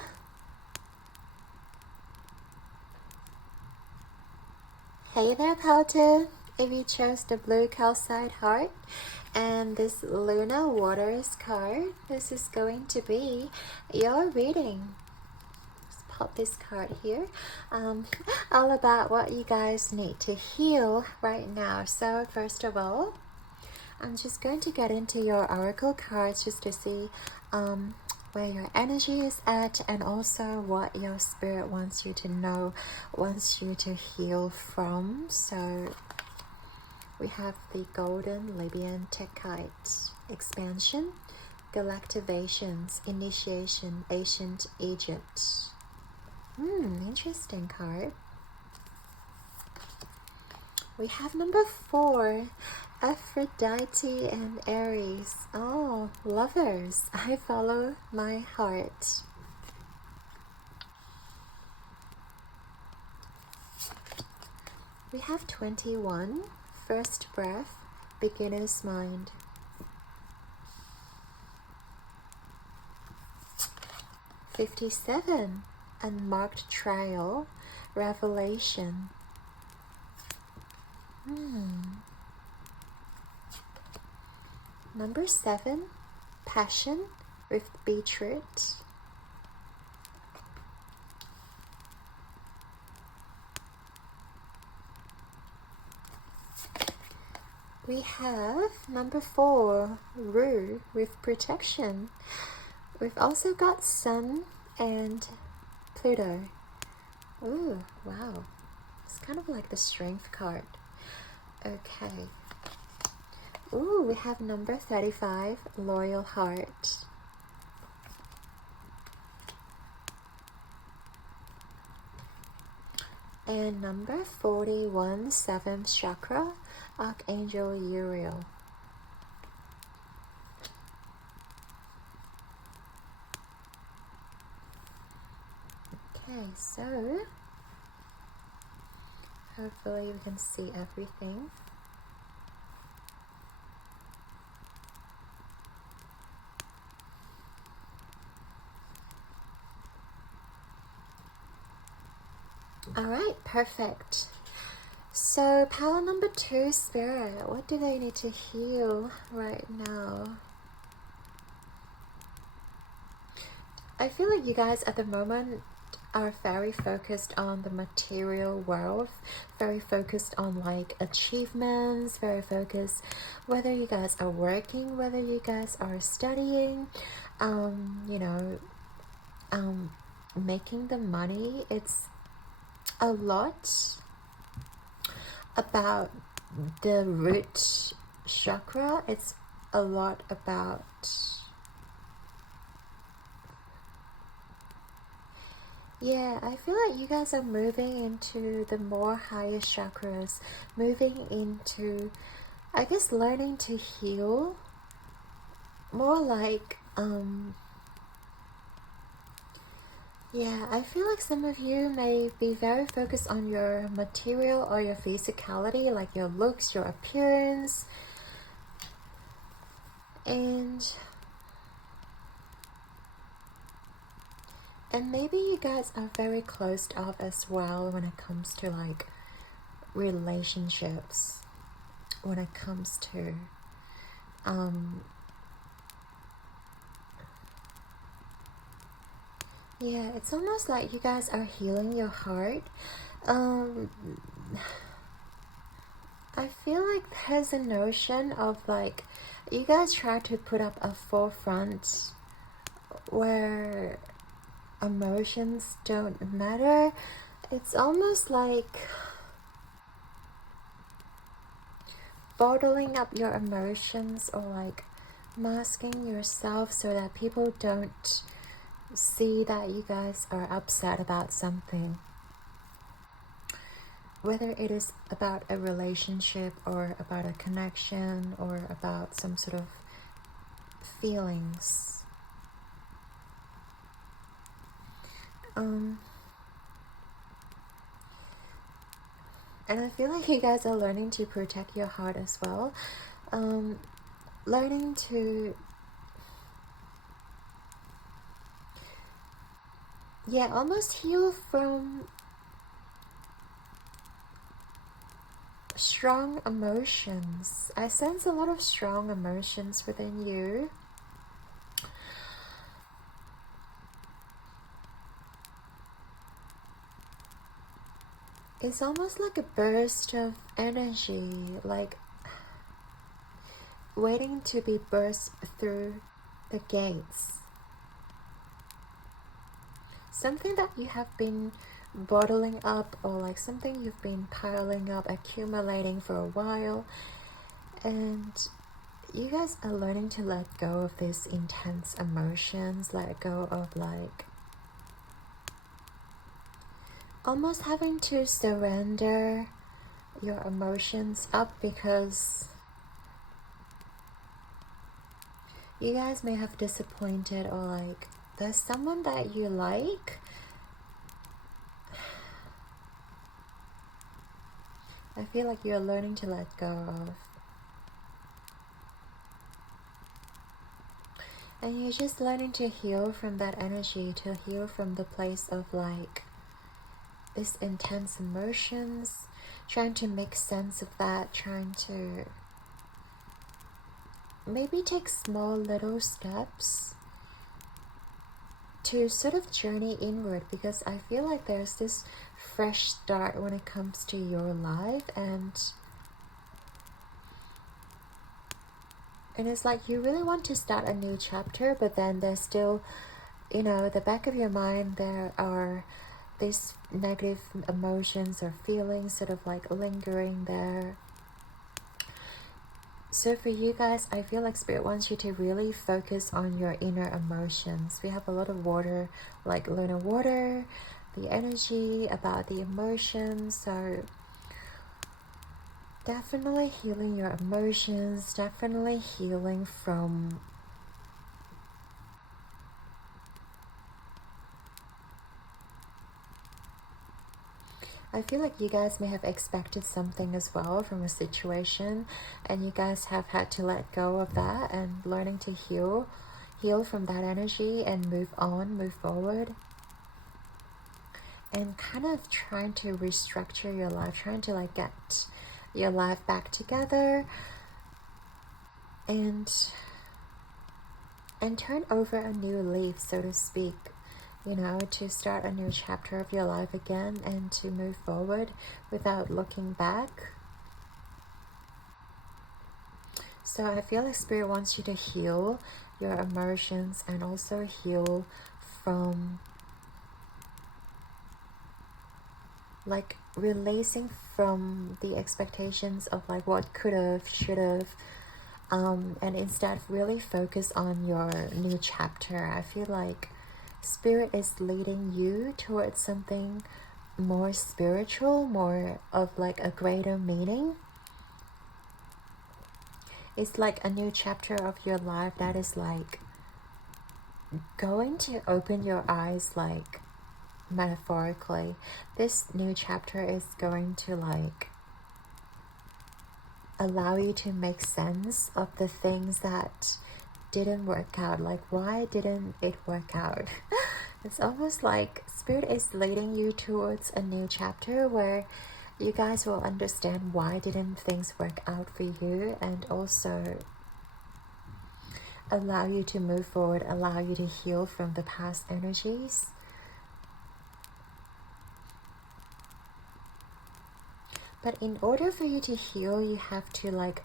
Hey there, pal two. If you chose the blue calcite heart and this Luna Waters card, this is going to be your reading. Let's pop this card here. All about what you guys need to heal right now. So first of all, I'm just going to get into your oracle cards just to see where your energy is at, and also what your spirit wants you to know, wants you to heal from. So we have the Golden Libyan Tekite, Expansion, Galactivations, Initiation, Ancient Egypt. Interesting card. We have number 4, Aphrodite and Aries. Oh, lovers, I follow my heart. We have 21, First Breath, Beginner's Mind. 57, Unmarked Trial, Revelation. Number 7, Passion with Beetroot. We have number 4, Rue with Protection. We've also got Sun and Pluto. Ooh, wow. It's kind of like the Strength card. Okay. Ooh, we have number 35, Loyal Heart. And number 41, 7th Chakra, Archangel Uriel. Okay, so hopefully you can see everything. Alright, perfect. So power number 2, Spirit, what do they need to heal right now? I feel like you guys at the moment are very focused on the material world, very focused on like achievements, very focused whether you guys are working, whether you guys are studying, you know, making the money. It's a lot about the root chakra. It's a lot about, yeah, I feel like you guys are moving into the more higher chakras, moving into, I guess, learning to heal. More like, yeah, I feel like some of you may be very focused on your material or your physicality, like your looks, your appearance. And maybe you guys are very closed off as well when it comes to like relationships, when it comes to yeah, it's almost like you guys are healing your heart. I feel like there's a notion of like you guys try to put up a forefront where emotions don't matter. It's almost like bottling up your emotions or like masking yourself so that people don't see that you guys are upset about something. Whether it is about a relationship or about a connection or about some sort of feelings. And I feel like you guys are learning to protect your heart as well. Learning to, yeah, almost heal from strong emotions. I sense a lot of strong emotions within you. It's almost like a burst of energy, like waiting to be burst through the gates. Something that you have been bottling up, or like something you've been piling up, accumulating for a while, and you guys are learning to let go of these intense emotions, let go of like almost having to surrender your emotions up, because you guys may have disappointed, or like there's someone that you like. I feel like you're learning to let go of. And you're just learning to heal from that energy, to heal from the place of like this intense emotions, trying to make sense of that, trying to maybe take small little steps to sort of journey inward, because I feel like there's this fresh start when it comes to your life, and it's like you really want to start a new chapter, but then there's still, you know, the back of your mind, there are these negative emotions or feelings sort of like lingering there. So for you guys, I feel like Spirit wants you to really focus on your inner emotions. We have a lot of water, like lunar water, the energy about the emotions. So definitely healing your emotions, definitely healing from I feel like you guys may have expected something as well from a situation, and you guys have had to let go of that and learning to heal from that energy and move on, move forward, and kind of trying to restructure your life, trying to like get your life back together and turn over a new leaf, so to speak. you know, to start a new chapter of your life again and to move forward without looking back. So I feel like Spirit wants you to heal your emotions and also heal from like releasing from the expectations of like what could have, should have, and instead really focus on your new chapter. I feel like Spirit is leading you towards something more spiritual, more of like a greater meaning. It's like a new chapter of your life that is like going to open your eyes, like metaphorically. This new chapter is going to like allow you to make sense of the things that didn't work out. Like, why didn't it work out? It's almost like Spirit is leading you towards a new chapter where you guys will understand why didn't things work out for you, and also allow you to move forward, allow you to heal from the past energies. But in order for you to heal, you have to like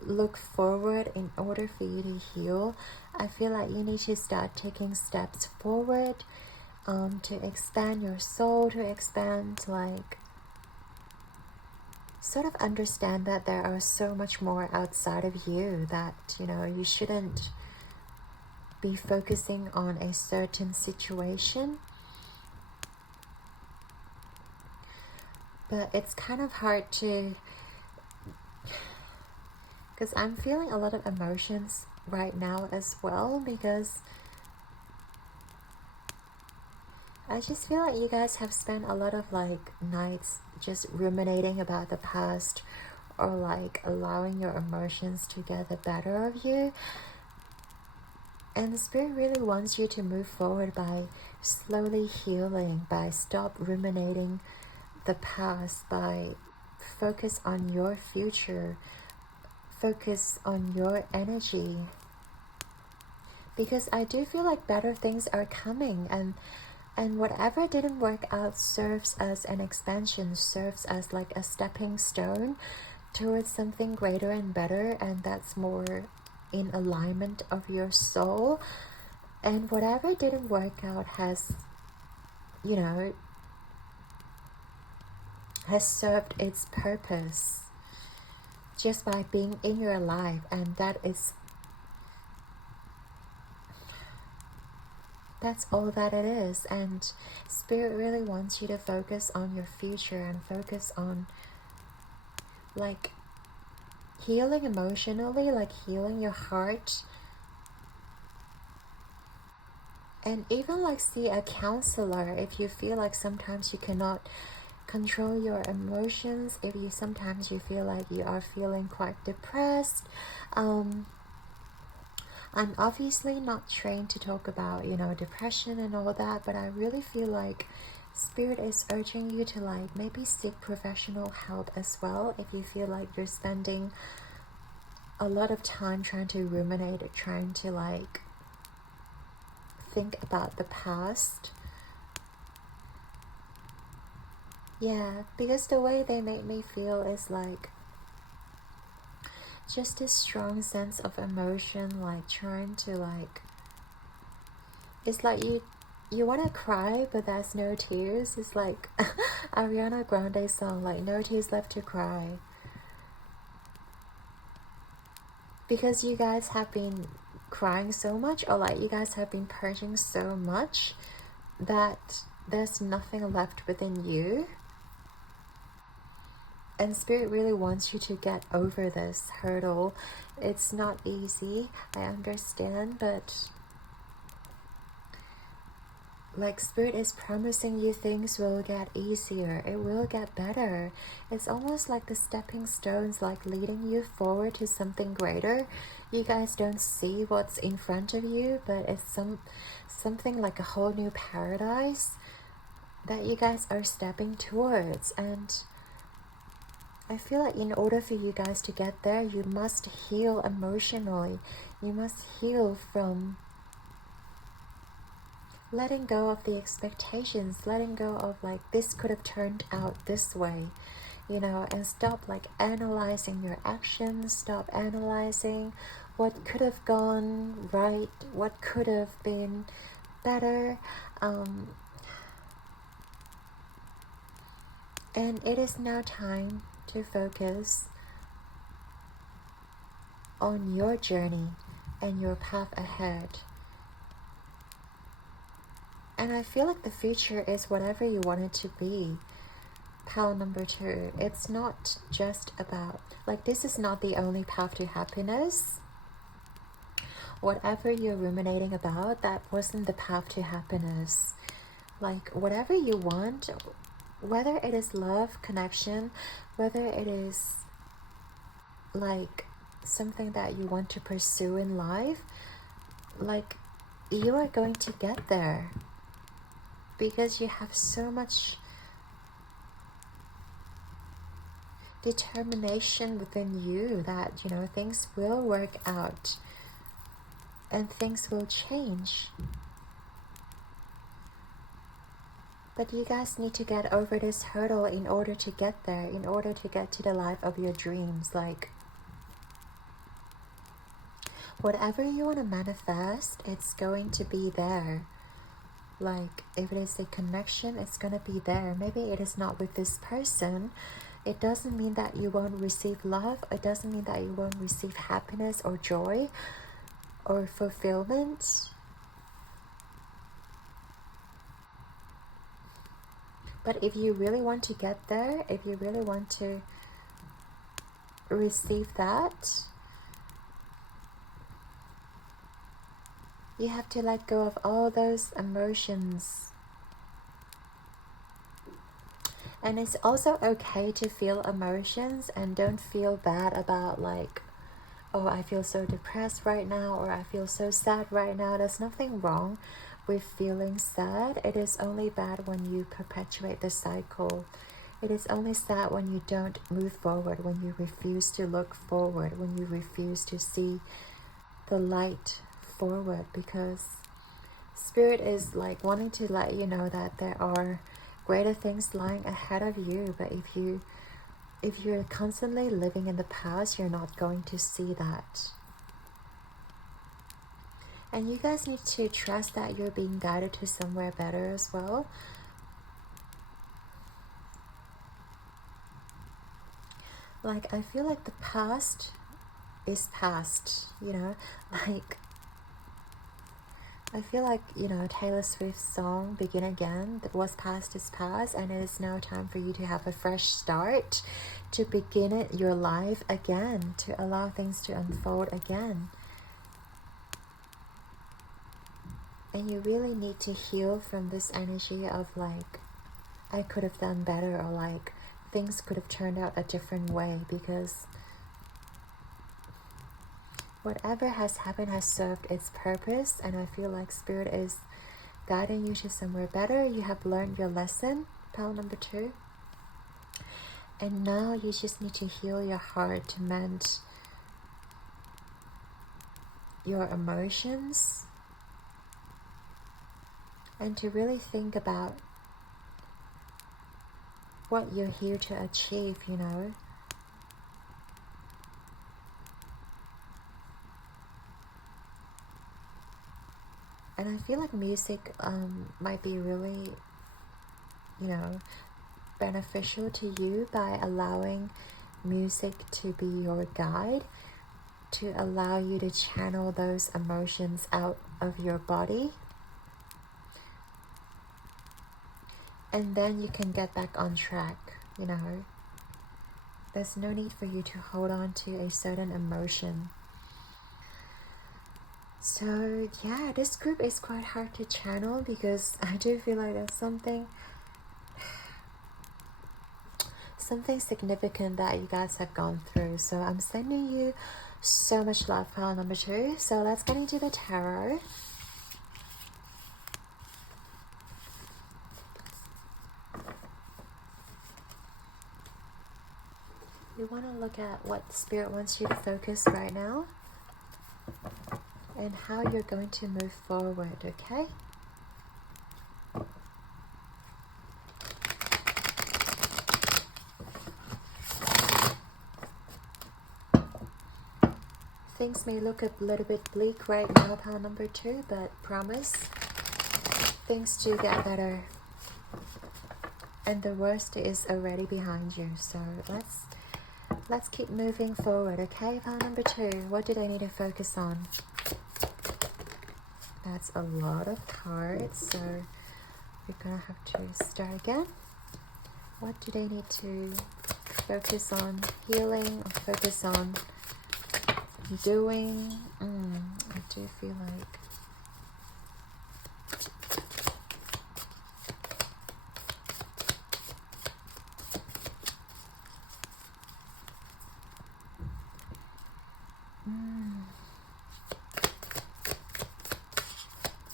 look forward. In order for you to heal, I feel like you need to start taking steps forward, to expand your soul, to expand, like sort of understand that there are so much more outside of you, that, you know, you shouldn't be focusing on a certain situation. But it's kind of hard to, because I'm feeling a lot of emotions right now as well, because I just feel like you guys have spent a lot of like nights just ruminating about the past, or like allowing your emotions to get the better of you. And the Spirit really wants you to move forward by slowly healing, by stop ruminating the past, by focus on your future, focus on your energy. Because I do feel like better things are coming, and whatever didn't work out serves as an expansion, serves as like a stepping stone towards something greater and better, and that's more in alignment of your soul. And whatever didn't work out has, you know, has served its purpose just by being in your life, and that's all that it is. And Spirit really wants you to focus on your future and focus on like healing emotionally, like healing your heart, and even like see a counselor if you feel like sometimes you cannot control your emotions, if you sometimes you feel like you are feeling quite depressed. I'm obviously not trained to talk about, you know, depression and all that, but I really feel like Spirit is urging you to like maybe seek professional help as well if you feel like you're spending a lot of time trying to ruminate, trying to like think about the past. Yeah, because the way they make me feel is like just a strong sense of emotion, like trying to like, it's like you want to cry but there's no tears. It's like Ariana Grande's song, like no tears left to cry, because you guys have been crying so much, or like you guys have been purging so much that there's nothing left within you. And Spirit really wants you to get over this hurdle. It's not easy, I understand, but like Spirit is promising you things will get easier. It will get better. It's almost like the stepping stones, like leading you forward to something greater. You guys don't see what's in front of you, but it's something like a whole new paradise that you guys are stepping towards. And I feel like in order for you guys to get there, you must heal emotionally. You must heal from letting go of the expectations, letting go of like this could have turned out this way, you know, and stop like analyzing your actions, stop analyzing what could have gone right, what could have been better. And it is now time to focus on your journey and your path ahead. And I feel like the future is whatever you want it to be. Pile number 2. It's not just about, like, this is not the only path to happiness. Whatever you're ruminating about, that wasn't the path to happiness. Like, whatever you want, whether it is love, connection, whether it is like something that you want to pursue in life, like, you are going to get there because you have so much determination within you that, you know, things will work out and things will change. But you guys need to get over this hurdle in order to get there, in order to get to the life of your dreams. Like, whatever you want to manifest, it's going to be there. Like, if it is a connection, it's going to be there. Maybe it is not with this person. It doesn't mean that you won't receive love. It doesn't mean that you won't receive happiness or joy or fulfillment. But if you really want to get there, if you really want to receive that, you have to let go of all those emotions. And it's also okay to feel emotions, and don't feel bad about like, oh, I feel so depressed right now, or I feel so sad right now. There's nothing wrong with feeling sad. It is only bad when you perpetuate the cycle. It is only sad when you don't move forward, when you refuse to look forward, when you refuse to see the light forward, because Spirit is like wanting to let you know that there are greater things lying ahead of you. But if you're constantly living in the past, you're not going to see that. And you guys need to trust that you're being guided to somewhere better as well. Like, I feel like the past is past, you know? Like, I feel like, you know, Taylor Swift's song, Begin Again, that was past is past, and it is now time for you to have a fresh start, to begin it, your life again, to allow things to unfold again. And you really need to heal from this energy of like, I could have done better, or like, things could have turned out a different way, because whatever has happened has served its purpose. And I feel like Spirit is guiding you to somewhere better. You have learned your lesson, pile number 2. And now you just need to heal your heart, to mend your emotions, and to really think about what you're here to achieve, you know. And I feel like music might be really, you know, beneficial to you, by allowing music to be your guide, to allow you to channel those emotions out of your body. And then you can get back on track, you know. There's no need for you to hold on to a certain emotion. So yeah, this group is quite hard to channel, because I do feel like there's something significant that you guys have gone through. So I'm sending you so much love, pile number 2. So let's get into the tarot. You want to look at what Spirit wants you to focus right now, and how you're going to move forward, okay? things may look a little bit bleak right now, pile number 2, but promise things do get better. And the worst is already behind you. So let's keep moving forward, okay? Pile number 2, what do they need to focus on? That's a lot of cards, so we're gonna have to start again. What do they need to focus on? Healing or focus on doing? I do feel like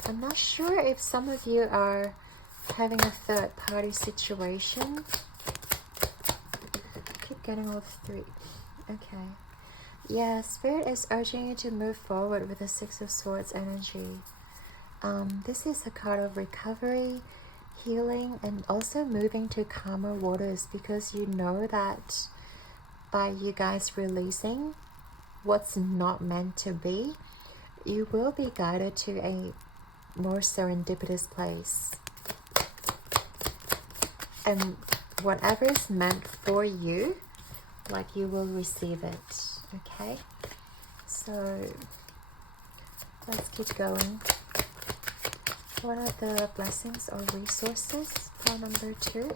I'm not sure if some of you are having a third party situation. I keep getting all the 3. Okay. Yeah, Spirit is urging you to move forward with the 6 of Swords energy. This is a card of recovery, healing, and also moving to calmer waters, because you know that by you guys releasing what's not meant to be, you will be guided to a more serendipitous place. And whatever is meant for you, like, you will receive it. Okay, so let's keep going. What are the blessings or resources for number 2?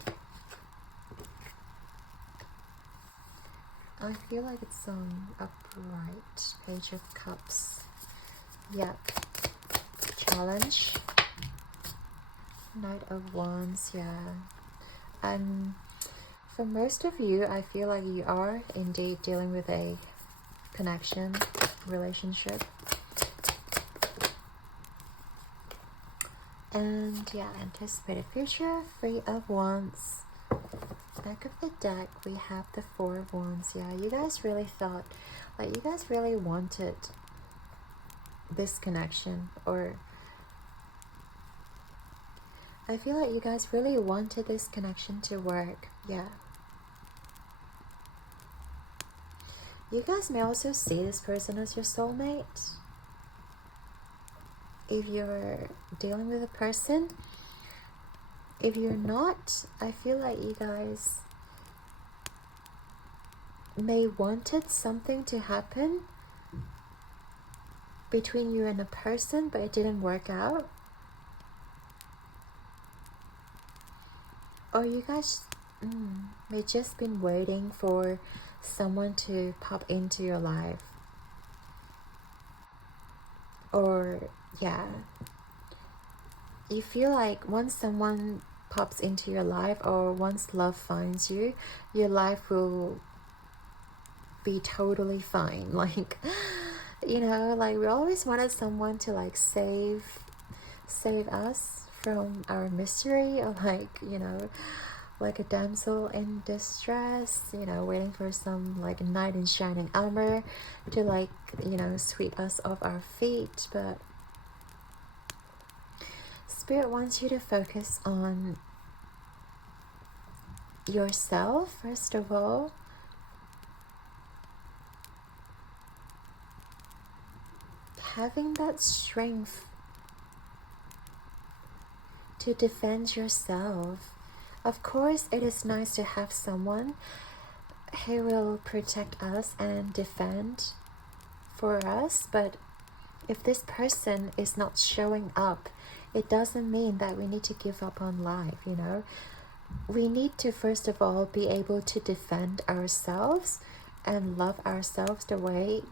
I feel like it's upright. Page of Cups. Yep. Challenge. Knight of Wands. Yeah. And for most of you, I feel like you are indeed dealing with a connection, relationship. And yeah, anticipated future, 3 of Wands. Back of the deck, we have the 4 of Wands. Yeah, you guys really thought, like, you guys really wanted this connection, or I feel like you guys really wanted this connection to work. Yeah. You guys may also see this person as your soulmate. If you're dealing with a person, if you're not, I feel like you guys may wanted something to happen between you and a person, but it didn't work out. Or you guys may just been waiting for someone to pop into your life. Or yeah, you feel like once someone pops into your life, or once love finds you, your life will be totally fine. Like, you know, like, we always wanted someone to like save us from our misery, or like, you know, like a damsel in distress, you know, waiting for some like knight in shining armor to like, you know, sweep us off our feet. But Spirit wants you to focus on yourself first of all. Having that strength to defend yourself. Of course, it is nice to have someone who will protect us and defend for us, but if this person is not showing up, it doesn't mean that we need to give up on life, you know. We need to first of all be able to defend ourselves and love ourselves the way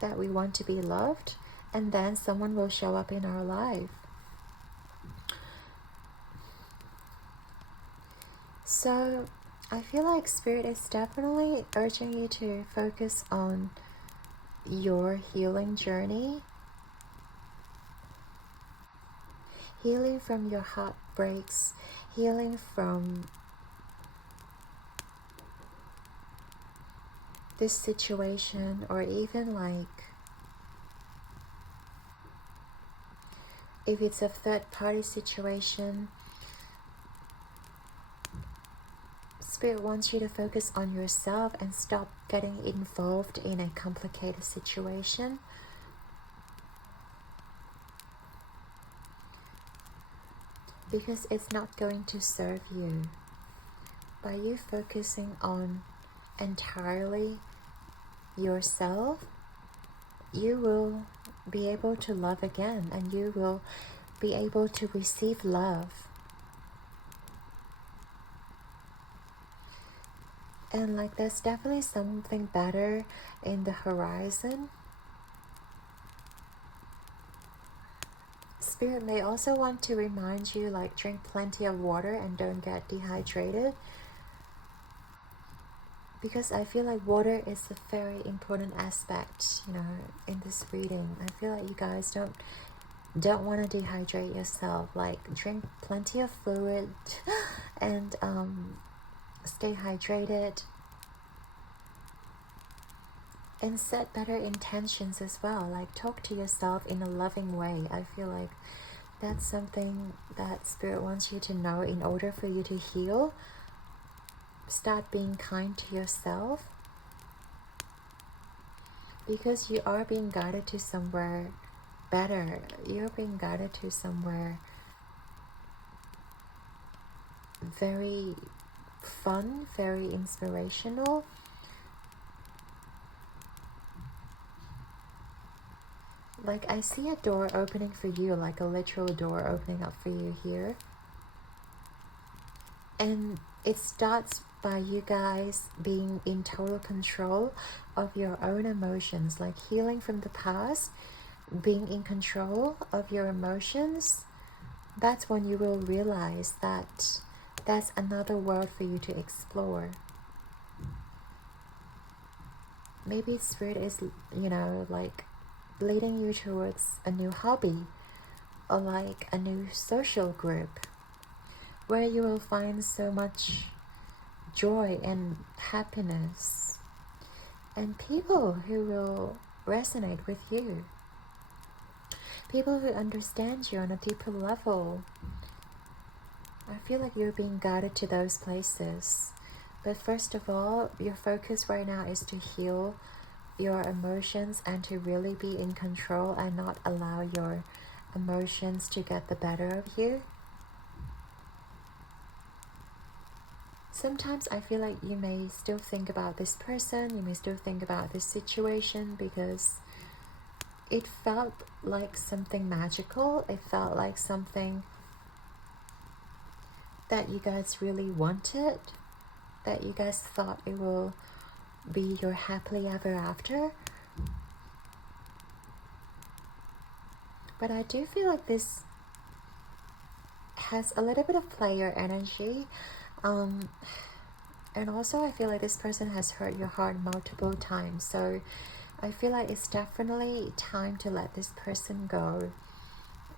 that we want to be loved, and then someone will show up in our life. So I feel like Spirit is definitely urging you to focus on your healing journey, healing from your heartbreaks, healing from this situation, or even like if it's a third party situation, Spirit wants you to focus on yourself and stop getting involved in a complicated situation. Because it's not going to serve you. By you focusing on entirely yourself, you will be able to love again, and you will be able to receive love. And like there's definitely something better in the horizon. Spirit may also want to remind you, like, drink plenty of water and don't get dehydrated. Because I feel like water is a very important aspect, you know, in this reading. I feel like you guys don't want to dehydrate yourself. Like, drink plenty of fluid and stay hydrated. And set better intentions as well. Like, talk to yourself in a loving way. I feel like that's something that Spirit wants you to know in order for you to heal. Start being kind to yourself, because you are being guided to somewhere better. You're being guided to somewhere very fun, very inspirational. Like, I see a door opening for you, like a literal door opening up for you here. And it starts by you guys being in total control of your own emotions, like healing from the past, being in control of your emotions. That's when you will realize that that's another world for you to explore. Maybe Spirit is, you know, like leading you towards a new hobby or like a new social group where you will find so much joy and happiness and people who will resonate with you, people who understand you on a deeper level. I feel like you're being guided to those places. But first of all, your focus right now is to heal your emotions and to really be in control and not allow your emotions to get the better of you. Sometimes I feel like you may still think about this person, you may still think about this situation because it felt like something magical. It felt like something that you guys really wanted, that you guys thought it will be your happily ever after. But I do feel like this has a little bit of player energy. And also I feel like this person has hurt your heart multiple times. So I feel like it's definitely time to let this person go.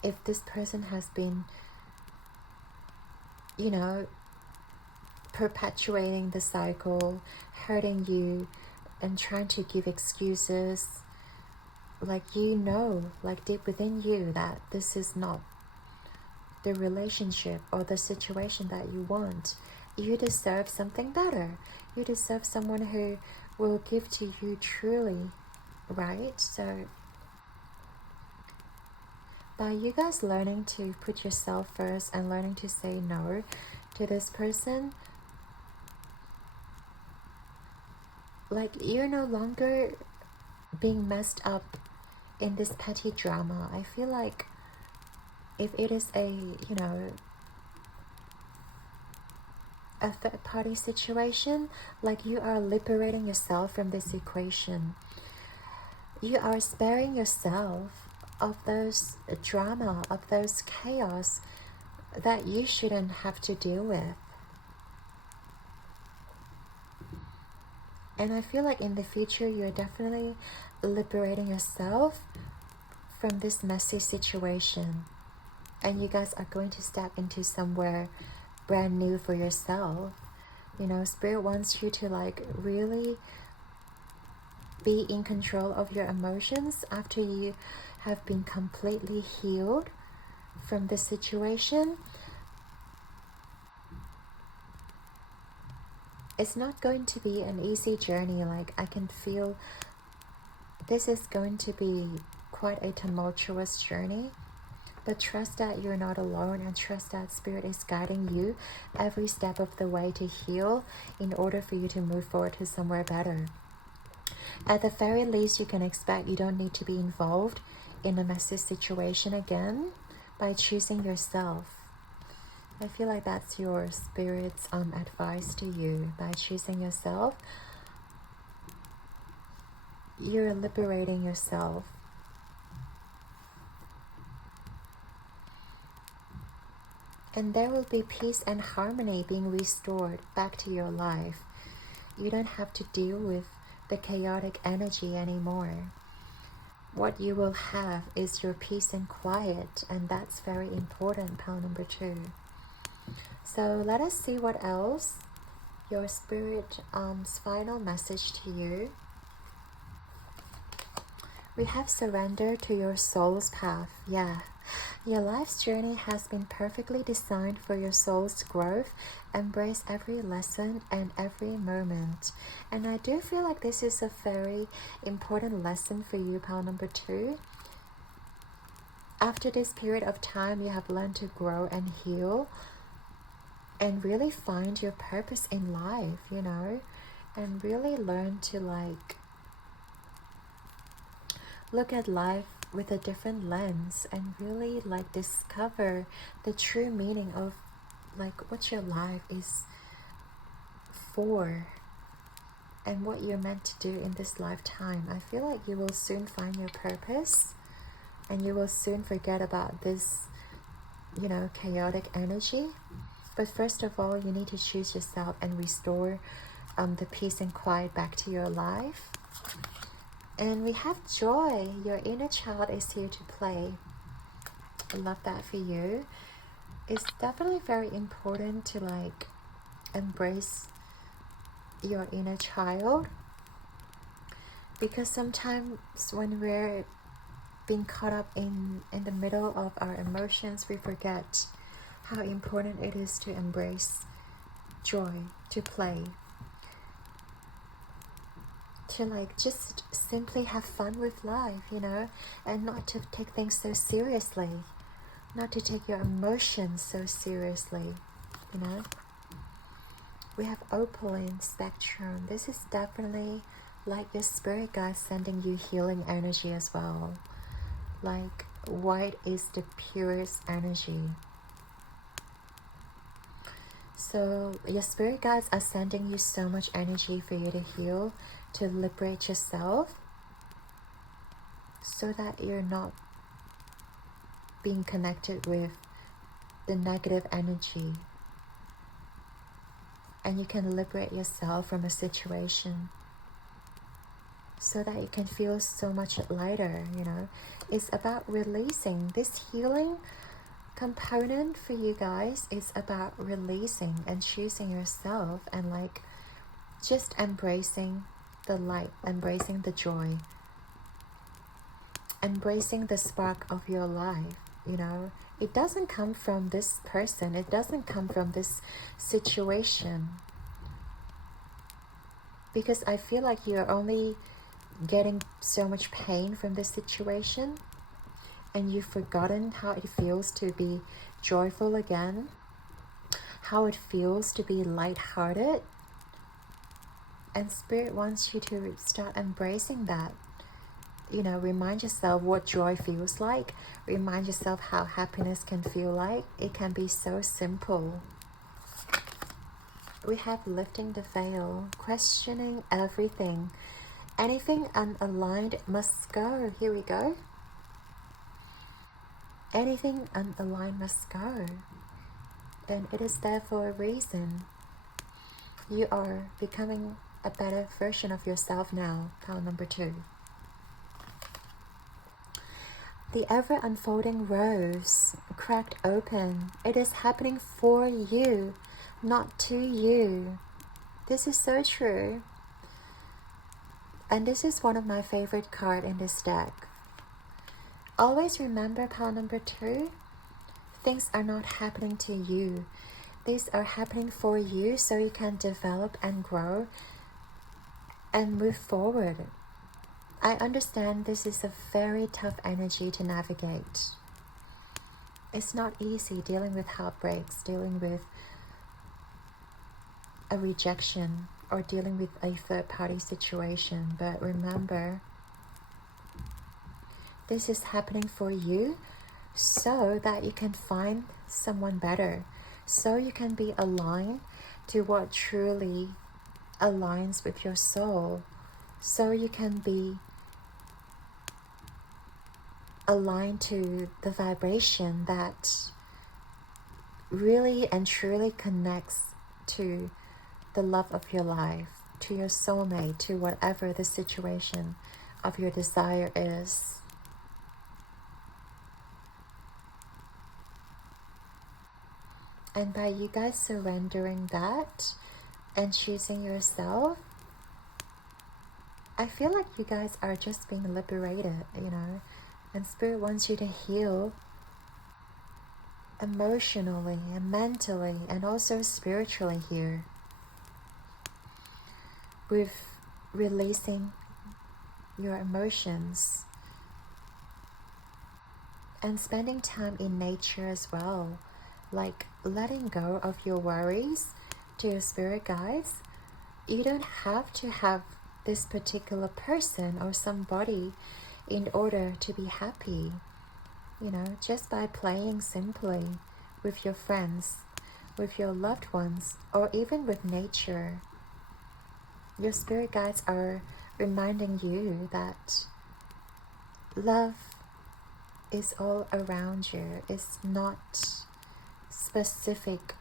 If this person has been, you know, perpetuating the cycle, hurting you and trying to give excuses, like, you know, like deep within you that this is not the relationship or the situation that you want. You deserve something better. You deserve someone who will give to you truly, right? So by you guys learning to put yourself first and learning to say no to this person, like, you're no longer being messed up in this petty drama. I feel like if it is a, you know, a third party situation, like, you are liberating yourself from this equation. You are sparing yourself of those drama, of those chaos that you shouldn't have to deal with. And I feel like in the future you're definitely liberating yourself from this messy situation, and you guys are going to step into somewhere brand new for yourself. You know, Spirit wants you to like really be in control of your emotions after you have been completely healed from the situation. it's not going to be an easy journey. Like, I can feel this is going to be quite a tumultuous journey. But trust that you're not alone, and trust that Spirit is guiding you every step of the way to heal in order for you to move forward to somewhere better. At the very least, you can expect you don't need to be involved in a messy situation again by choosing yourself. I feel like that's your Spirit's advice to you. By choosing yourself, you're liberating yourself. And there will be peace and harmony being restored back to your life. You don't have to deal with the chaotic energy anymore. What you will have is your peace and quiet, and that's very important, pile number 2. So let us see what else your Spirit's final message to you. We have surrender to your soul's path. Yeah. Your life's journey has been perfectly designed for your soul's growth. Embrace every lesson and every moment. And I do feel like this is a very important lesson for you, pile number 2. After this period of time, you have learned to grow and heal and really find your purpose in life, you know, and really learn to like look at life with a different lens and really like discover the true meaning of like what your life is for and what you're meant to do in this lifetime. I feel like you will soon find your purpose, and you will soon forget about this, you know, chaotic energy. But first of all, you need to choose yourself and restore the peace and quiet back to your life. And we have joy. Your inner child is here to play. I love that for you. It's definitely very important to like embrace your inner child, because sometimes when we're being caught up in the middle of our emotions, we forget how important it is to embrace joy, to play, to like just simply have fun with life, you know, and not to take things so seriously, not to take your emotions so seriously, you know. We have opaline spectrum. This is definitely like your spirit guide sending you healing energy as well. Like white is the purest energy. So your spirit guides are sending you so much energy for you to heal, to liberate yourself, so that you're not being connected with the negative energy, and you can liberate yourself from a situation so that you can feel so much lighter, you know. It's about releasing. This healing component for you guys is about releasing and choosing yourself and like just embracing the light, embracing the joy, embracing the spark of your life, you know. It doesn't come from this person, it doesn't come from this situation, because I feel like you're only getting so much pain from this situation, and you've forgotten how it feels to be joyful again, how it feels to be lighthearted. And Spirit wants you to start embracing that. You know, remind yourself what joy feels like. Remind yourself how happiness can feel like. It can be so simple. We have lifting the veil, questioning everything. Anything unaligned must go. Here we go. Anything unaligned must go. And it is there for a reason. You are becoming a better version of yourself now, pile number 2. The ever-unfolding rose cracked open. It is happening for you, not to you. This is so true. And this is one of my favorite cards in this deck. Always remember, pile number 2, things are not happening to you. these are happening for you so you can develop and grow and move forward. I understand this is a very tough energy to navigate. It's not easy dealing with heartbreaks, dealing with a rejection, or dealing with a third-party situation. But remember, this is happening for you so that you can find someone better, so you can be aligned to what truly aligns with your soul, so you can be aligned to the vibration that really and truly connects to the love of your life, to your soulmate, to whatever the situation of your desire is. And by you guys surrendering that and choosing yourself, I feel like you guys are just being liberated, you know, and Spirit wants you to heal emotionally and mentally and also spiritually here, with releasing your emotions and spending time in nature as well, like letting go of your worries to your spirit guides. You don't have to have this particular person or somebody in order to be happy. You know, just by playing simply with your friends, with your loved ones, or even with nature, your spirit guides are reminding you that love is all around you. It's not specific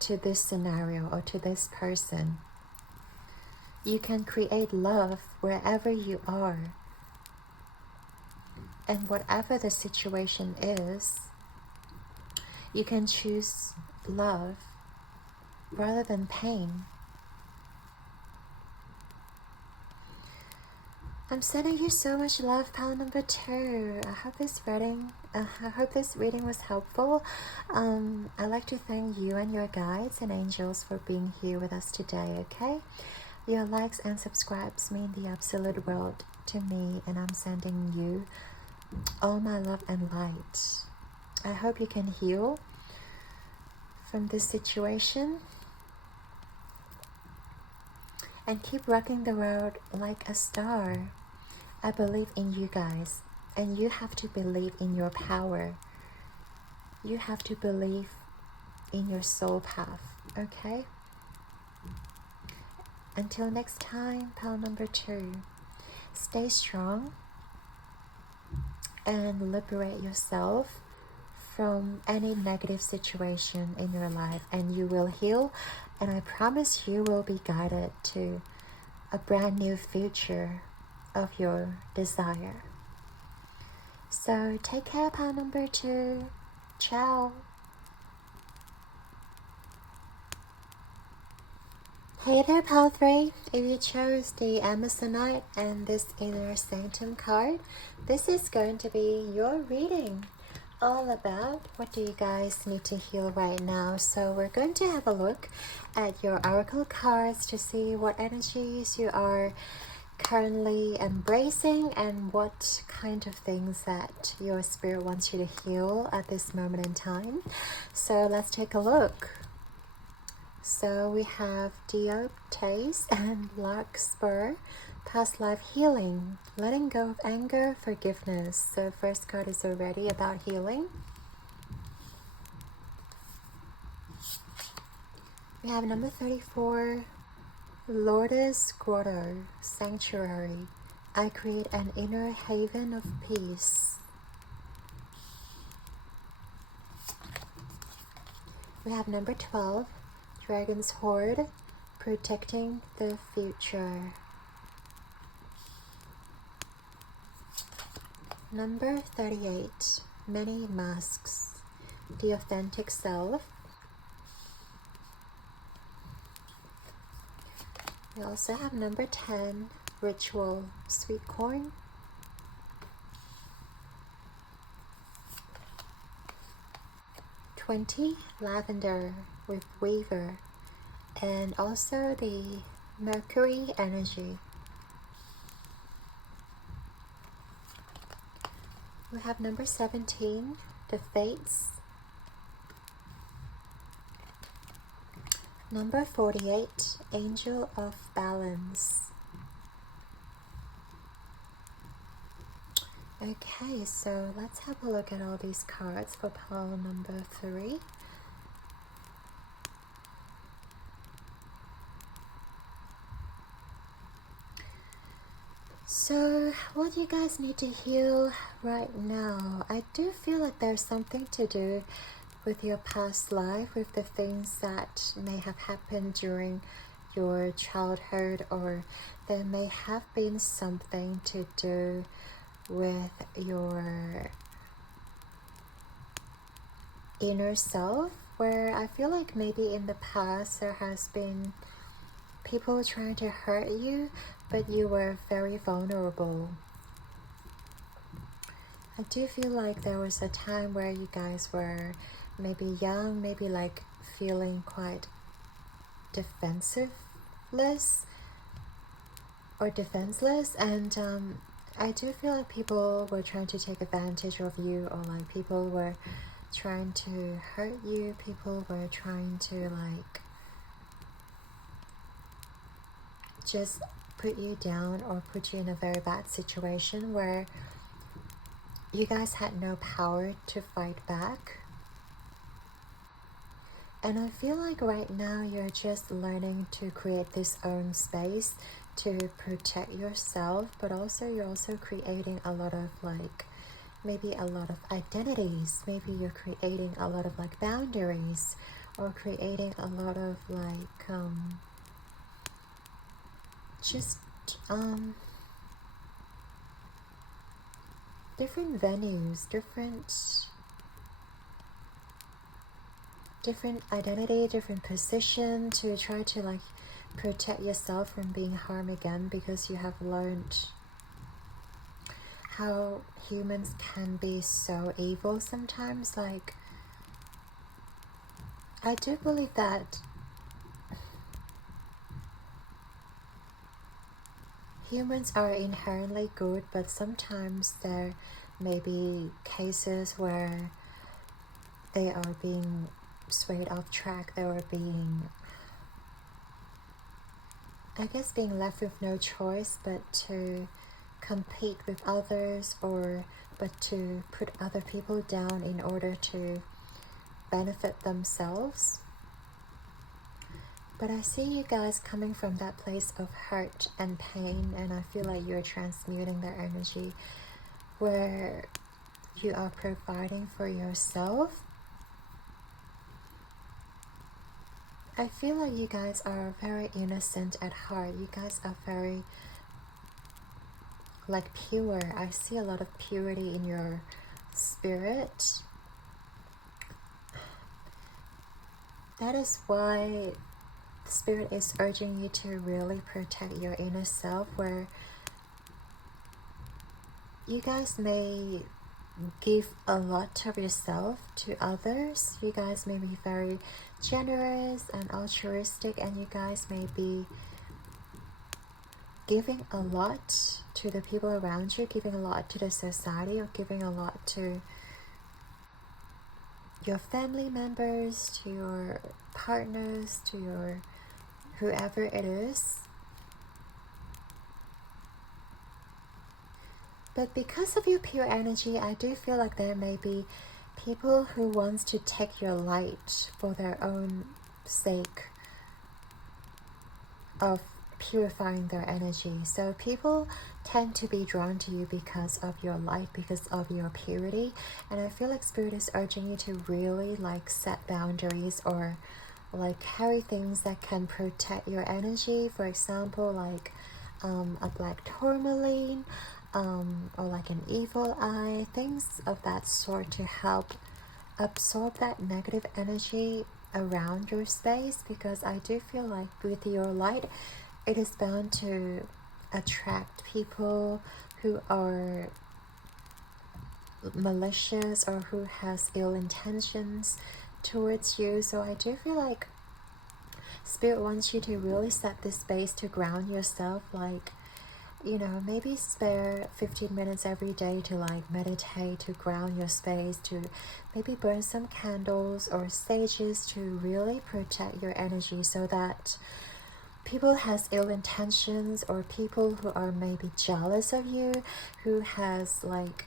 to this scenario or to this person. You can create love wherever you are. And whatever the situation is, you can choose love rather than pain. I'm sending you so much love, pile number 2. I hope this reading was helpful. I'd like to thank you and your guides and angels for being here with us today, okay? Your likes and subscribes mean the absolute world to me, and I'm sending you all my love and light. I hope you can heal from this situation and keep rocking the world like a star. I believe in you guys, and you have to believe in your power. You have to believe in your soul path, okay? Until next time, pile number 2, stay strong and liberate yourself from any negative situation in your life, and you will heal, and I promise you will be guided to a brand new future of your desire. So take care, pile number 2. Ciao. Hey there, pile 3. If you chose the Amazonite and this Inner Sanctum card, this is going to be your reading, all about what do you guys need to heal right now. So we're going to have a look at your oracle cards to see what energies you are currently embracing and what kind of things that your spirit wants you to heal at this moment in time. So let's take a look. So we have Dioptase and Larkspur, past life healing, letting go of anger, forgiveness. So first card is already about healing. We have number 34, Lourdes Grotto, Sanctuary. I create an inner haven of peace. We have number 12, Dragon's Hoard, protecting the future. Number 38, Many Masks, the authentic self. We also have number 10, Ritual, Sweet Corn. #20, Lavender, with Weaver, and also the Mercury energy. We have number 17, the Fates. Number 48, Angel of Balance. Okay, so let's have a look at all these cards for pile number 3. So, what you guys need to heal right now? I do feel like there's something to do with your past life, with the things that may have happened during your childhood, or there may have been something to do with your inner self, where I feel like maybe in the past there has been people trying to hurt you, but you were very vulnerable. I do feel like there was a time where you guys were maybe young, maybe like feeling quite defenseless, and I do feel like people were trying to take advantage of you, or like people were trying to hurt you, people were trying to like just put you down or put you in a very bad situation where you guys had no power to fight back. And I feel like right now you're just learning to create this own space to protect yourself, but also you're also creating a lot of like maybe a lot of identities. Maybe you're creating a lot of like boundaries, or creating a lot of like just different venues, different identity, different position to try to like protect yourself from being harmed again, because you have learned how humans can be so evil sometimes. Like, I do believe that humans are inherently good, but sometimes there may be cases where they are being swayed off track. They are being, I guess, being left with no choice but to compete with others, or but to put other people down in order to benefit themselves. But I see you guys coming from that place of hurt and pain, and I feel like you're transmuting that energy where you are providing for yourself. I feel like you guys are very innocent at heart. You guys are very like pure. I see a lot of purity in your spirit. That is why the Spirit is urging you to really protect your inner self, where you guys may give a lot of yourself to others. You guys may be very generous and altruistic, and you guys may be giving a lot to the people around you, giving a lot to the society, or giving a lot to your family members, to your partners, to your whoever it is. But because of your pure energy, I do feel like there may be people who wants to take your light for their own sake of purifying their energy. So people tend to be drawn to you because of your light, because of your purity. And I feel like Spirit is urging you to really like set boundaries, or like carry things that can protect your energy. For example, like a black tourmaline, or like an evil eye, things of that sort, to help absorb that negative energy around your space. Because I do feel like with your light, it is bound to attract people who are malicious or who has ill intentions towards you. So I do feel like Spirit wants you to really set this space to ground yourself, like, you know, maybe spare 15 minutes every day to like meditate, to ground your space, to maybe burn some candles or sages to really protect your energy, so that people has ill intentions or people who are maybe jealous of you, who has like,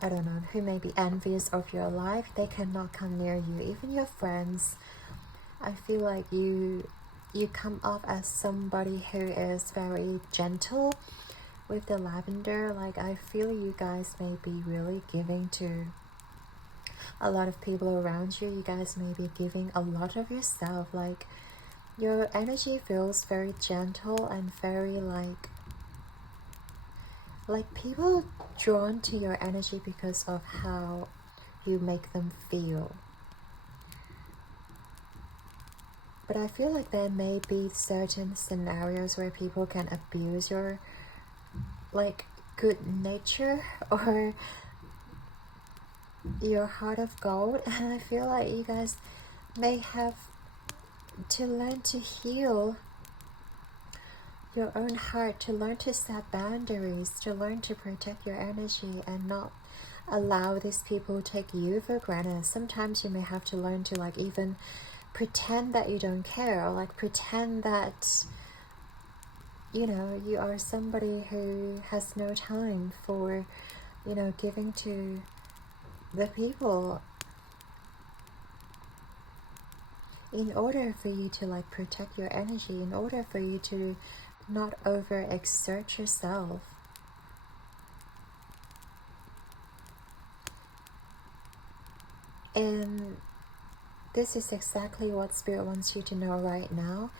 I don't know, who may be envious of your life, they cannot come near you. Even your friends, I feel like you come off as somebody who is very gentle. With the lavender, like, I feel you guys may be really giving to a lot of people around you. You guys may be giving a lot of yourself. Like, your energy feels very gentle and very like people drawn to your energy because of how you make them feel. But I feel like there may be certain scenarios where people can abuse your like good nature or your heart of gold, and I feel like you guys may have to learn to heal your own heart, to learn to set boundaries, to learn to protect your energy and not allow these people take you for granted. Sometimes you may have to learn to like even pretend that you don't care, or like pretend that, you know, you are somebody who has no time for, you know, giving to the people, in order for you to like protect your energy, in order for you to not overexert yourself. And this is exactly what Spirit wants you to know right now,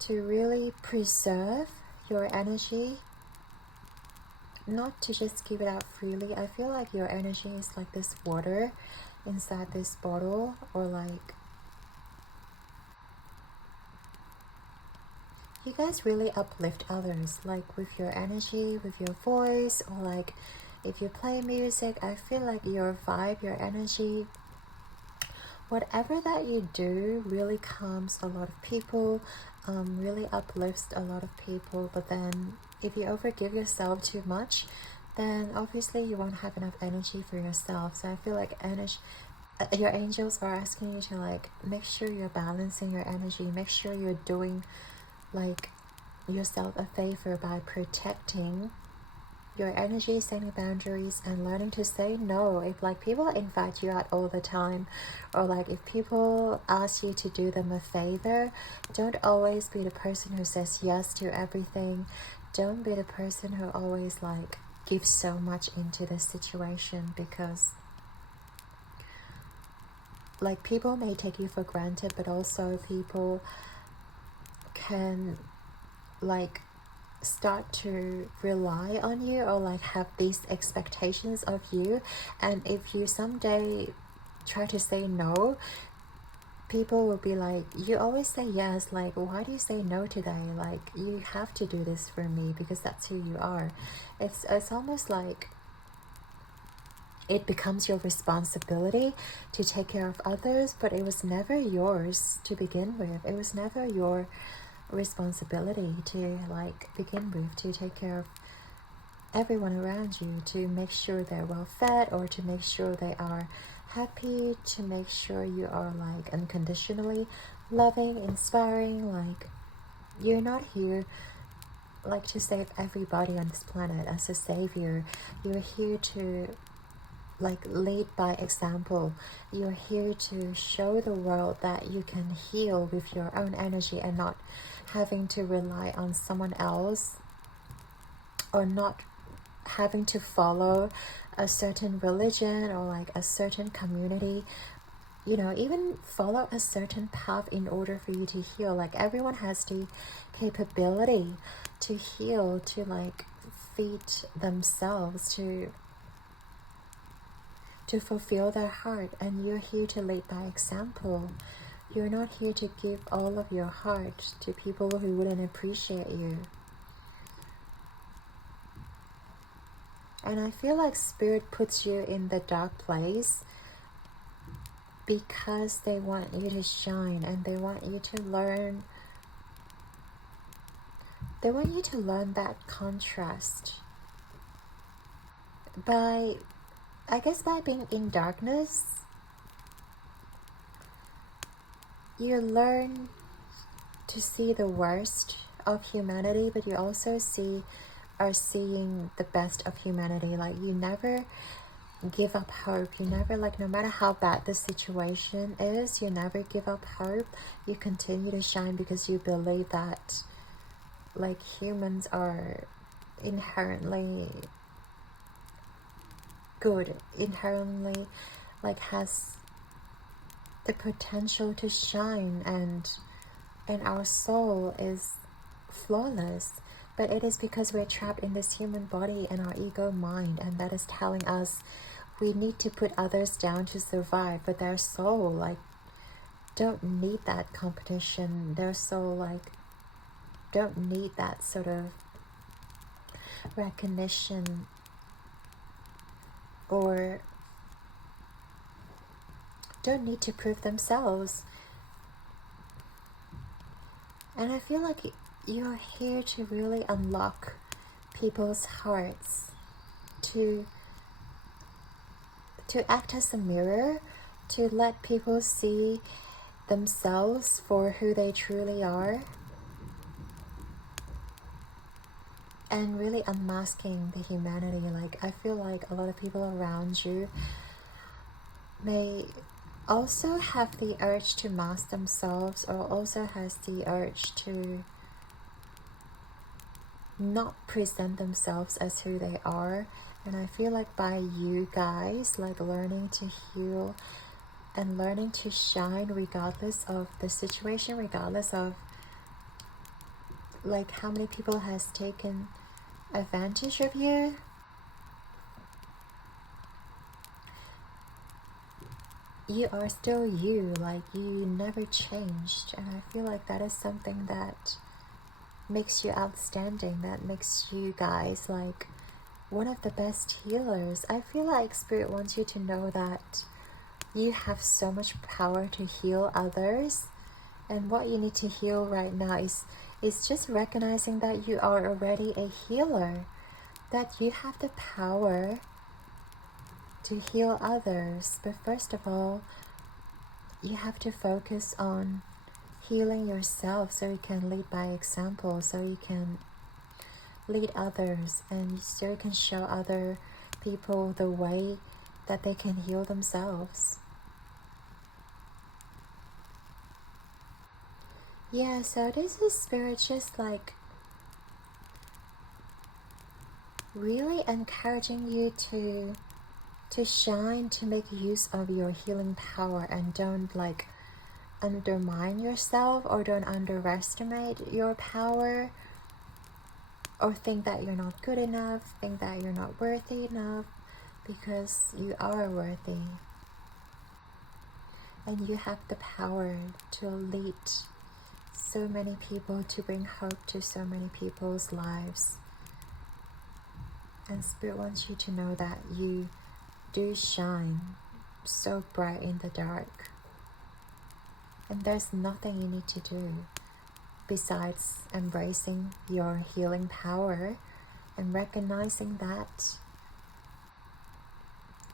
to really preserve your energy, not to just give it out freely. I feel like your energy is like this water inside this bottle, or like you guys really uplift others, like with your energy, with your voice, or like if you play music. I feel like your vibe, your energy, whatever that you do really calms a lot of people, really uplifts a lot of people. But then if you overgive yourself too much, then obviously you won't have enough energy for yourself. So I feel like your angels are asking you to like make sure you're balancing your energy, make sure you're doing like yourself a favor by protecting your energy, setting boundaries, and learning to say no. If like people invite you out all the time, or like if people ask you to do them a favor, don't always be the person who says yes to everything. Don't be the person who always like gives so much into the situation, because like people may take you for granted, but also people can like start to rely on you, or like have these expectations of you. And if you someday try to say no, people will be like, you always say yes, like why do you say no today? Like you have to do this for me because that's who you are. It's almost like it becomes your responsibility to take care of others, but it was never yours to begin with. It was never your responsibility to like begin with, to take care of everyone around you, to make sure they're well fed, or to make sure they are happy, to make sure you are like unconditionally loving, inspiring. Like you're not here like to save everybody on this planet as a savior. You're here to like lead by example. You're here to show the world that you can heal with your own energy, and not having to rely on someone else, or not having to follow a certain religion or like a certain community, you know, even follow a certain path in order for you to heal. Like everyone has the capability to heal, to like feed themselves, to fulfill their heart. And you're here to lead by example. You're not here to give all of your heart to people who wouldn't appreciate you. And I feel like Spirit puts you in the dark place because they want you to shine and they want you to learn. They want you to learn that contrast by, I guess, by being in darkness. You learn to see the worst of humanity, but you also are seeing the best of humanity. Like, you never give up hope. You never, like, no matter how bad the situation is, you never give up hope. You continue to shine because you believe that, like, humans are inherently good, inherently, like, has the potential to shine, and our soul is flawless. But it is because we're trapped in this human body and our ego mind, and that is telling us we need to put others down to survive. But their soul, like, don't need that competition. Their soul, like, don't need that sort of recognition, or don't need to prove themselves. And I feel like you're here to really unlock people's hearts, to act as a mirror, to let people see themselves for who they truly are, and really unmasking the humanity. Like, I feel like a lot of people around you may also have the urge to mask themselves, or also has the urge to not present themselves as who they are. And I feel like by you guys, like, learning to heal and learning to shine regardless of the situation, regardless of, like, how many people has taken advantage of you, you are still you. Like, you never changed. And I feel like that is something that makes you outstanding, that makes you guys, like, one of the best healers. I feel like Spirit wants you to know that you have so much power to heal others, and what you need to heal right now is just recognizing that you are already a healer, that you have the power to heal others. But first of all, you have to focus on healing yourself, so you can lead by example, so you can lead others, and so you can show other people the way that they can heal themselves. Yeah, so this is Spirit just, like, really encouraging you to shine, to make use of your healing power, and don't, like, undermine yourself, or don't underestimate your power, or think that you're not good enough, think that you're not worthy enough, because you are worthy, and you have the power to lead so many people, to bring hope to so many people's lives. And Spirit wants you to know that you do shine so bright in the dark, and there's nothing you need to do besides embracing your healing power and recognizing that,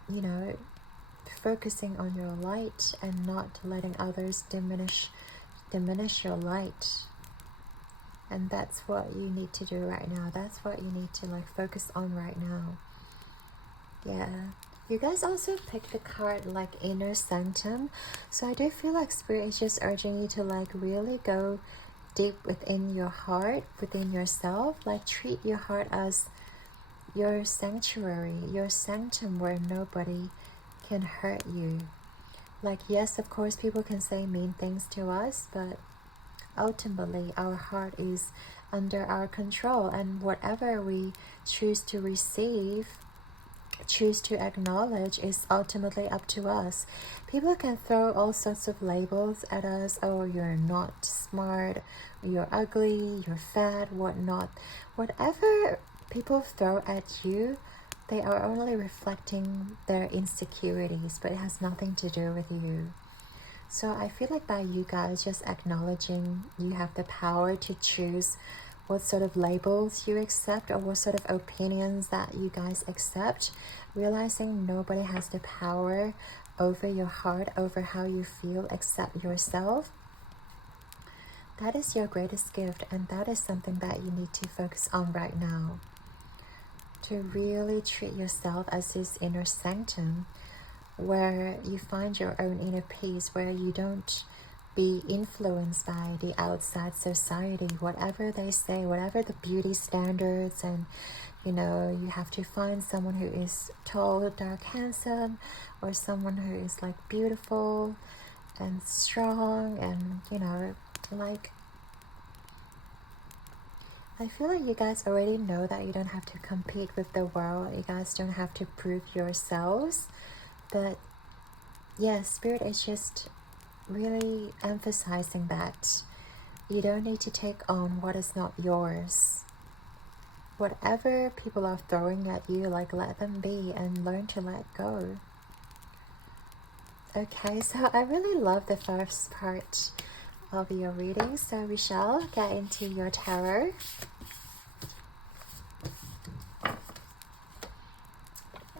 you know, focusing on your light and not letting others diminish your light. And that's what you need to do right now. That's what you need to, like, focus on right now. Yeah. You guys also picked the card, like, Inner Sanctum. So I do feel like Spirit is just urging you to, like, really go deep within your heart, within yourself. Like, treat your heart as your sanctuary, your sanctum, where nobody can hurt you. Like, yes, of course, people can say mean things to us, but ultimately our heart is under our control, and whatever we choose to receive, choose to acknowledge, is ultimately up to us. People can throw all sorts of labels at us. Oh, you're not smart, you're ugly, you're fat, whatnot. Whatever people throw at you, they are only reflecting their insecurities, but it has nothing to do with you. So I feel like by you guys just acknowledging you have the power to choose what sort of labels you accept or what sort of opinions that you guys accept, realizing nobody has the power over your heart, over how you feel, except yourself. That is your greatest gift, and that is something that you need to focus on right now. To really treat yourself as this inner sanctum where you find your own inner peace, where you don't be influenced by the outside society, whatever they say, whatever the beauty standards, and you know, you have to find someone who is tall, dark, handsome, or someone who is like beautiful and strong, and you know, like, I feel like you guys already know that you don't have to compete with the world. You guys don't have to prove yourselves. But yeah, Spirit is just really emphasizing that you don't need to take on what is not yours. Whatever people are throwing at you, like, let them be and learn to let go. Okay, so I really love the first part of your reading, so we shall get into your tarot.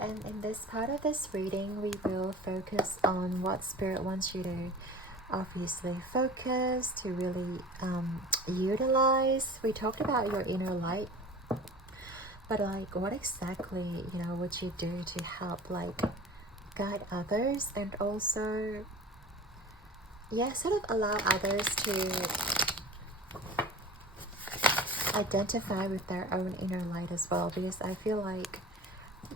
And in this part of this reading, we will focus on what Spirit wants you to obviously focus, to really utilize. We talked about your inner light, but like, what exactly, you know, would you do to help like guide others, and also, yeah, sort of allow others to identify with their own inner light as well, because I feel like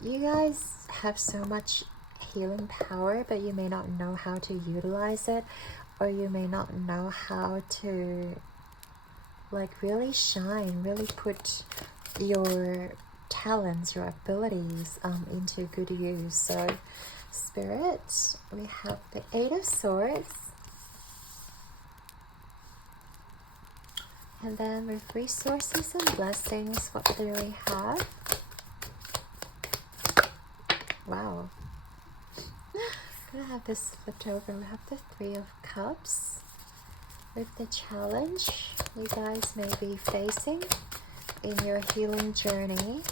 you guys have so much healing power, but you may not know how to utilize it, or you may not know how to like really shine, really put your talents, your abilities into good use. So Spirit, we have the Eight of Swords, and then with resources and blessings, what do we have? Wow. I'm gonna have this flipped over. We have the Three of Cups with the challenge you guys may be facing in your healing journey.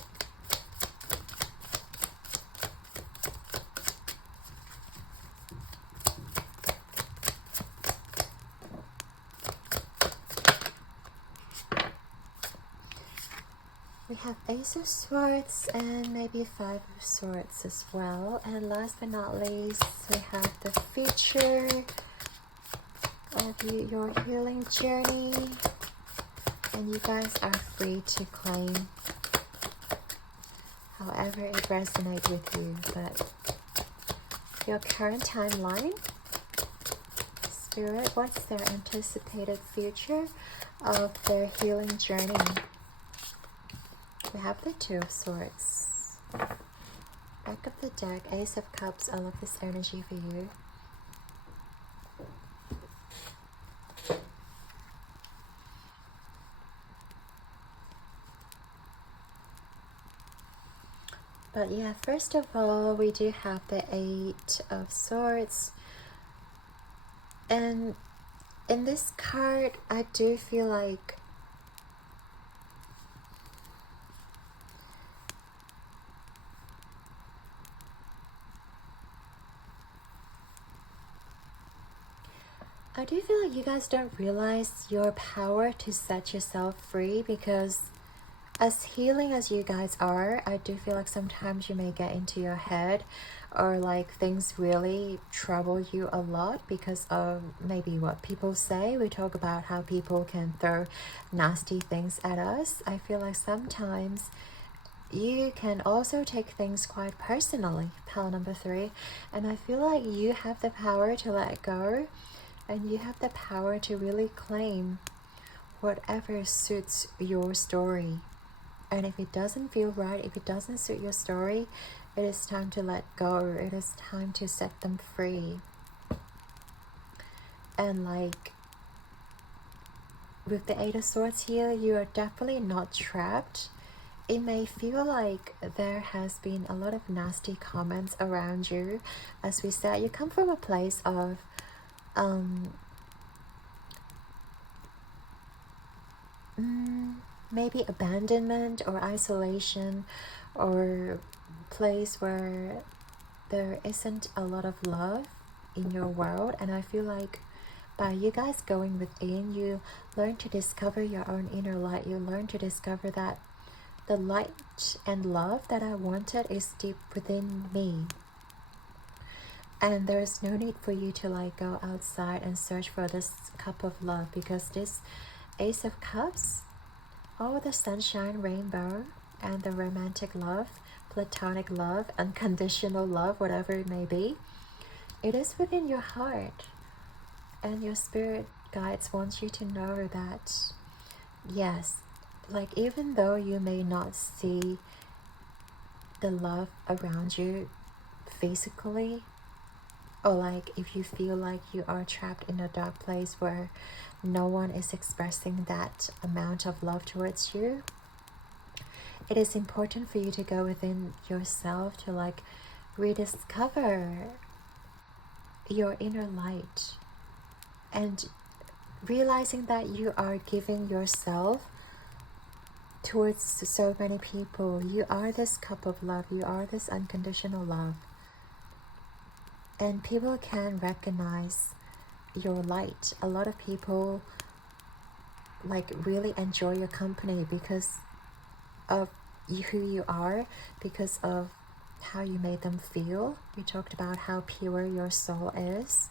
We have Ace of Swords and maybe Five of Swords as well. And last but not least, we have the future of your healing journey. And you guys are free to claim however it resonates with you. But your current timeline, Spirit, what's their anticipated future of their healing journey? We have the Two of Swords. Back of the deck, Ace of Cups. I love this energy for you. But yeah, first of all, we do have the Eight of Swords. And in this card, I do feel like you guys don't realize your power to set yourself free, because as healing as you guys are, I do feel like sometimes you may get into your head, or like things really trouble you a lot because of maybe what people say. We talk about how people can throw nasty things at us. I feel like sometimes you can also take things quite personally, pile number 3, and I feel like you have the power to let go, and you have the power to really claim whatever suits your story. And if it doesn't feel right, if it doesn't suit your story, it is time to let go. It is time to set them free. And like with the Eight of Swords here, you are definitely not trapped. It may feel like there has been a lot of nasty comments around you. As we said, you come from a place of maybe abandonment or isolation, or place where there isn't a lot of love in your world. And I feel like by you guys going within, you learn to discover your own inner light. You learn to discover that the light and love that I wanted is deep within me. And there's no need for you to like go outside and search for this cup of love, because this Ace of Cups, all the sunshine, rainbow, and the romantic love, platonic love, unconditional love, whatever it may be, it is within your heart. And your spirit guides want you to know that, yes, like even though you may not see the love around you physically, or like if you feel like you are trapped in a dark place where no one is expressing that amount of love towards you, it is important for you to go within yourself to like rediscover your inner light, and realizing that you are giving yourself towards so many people. You are this cup of love. You are this unconditional love. And people can recognize your light. A lot of people like really enjoy your company because of who you are, because of how you made them feel. We talked about how pure your soul is.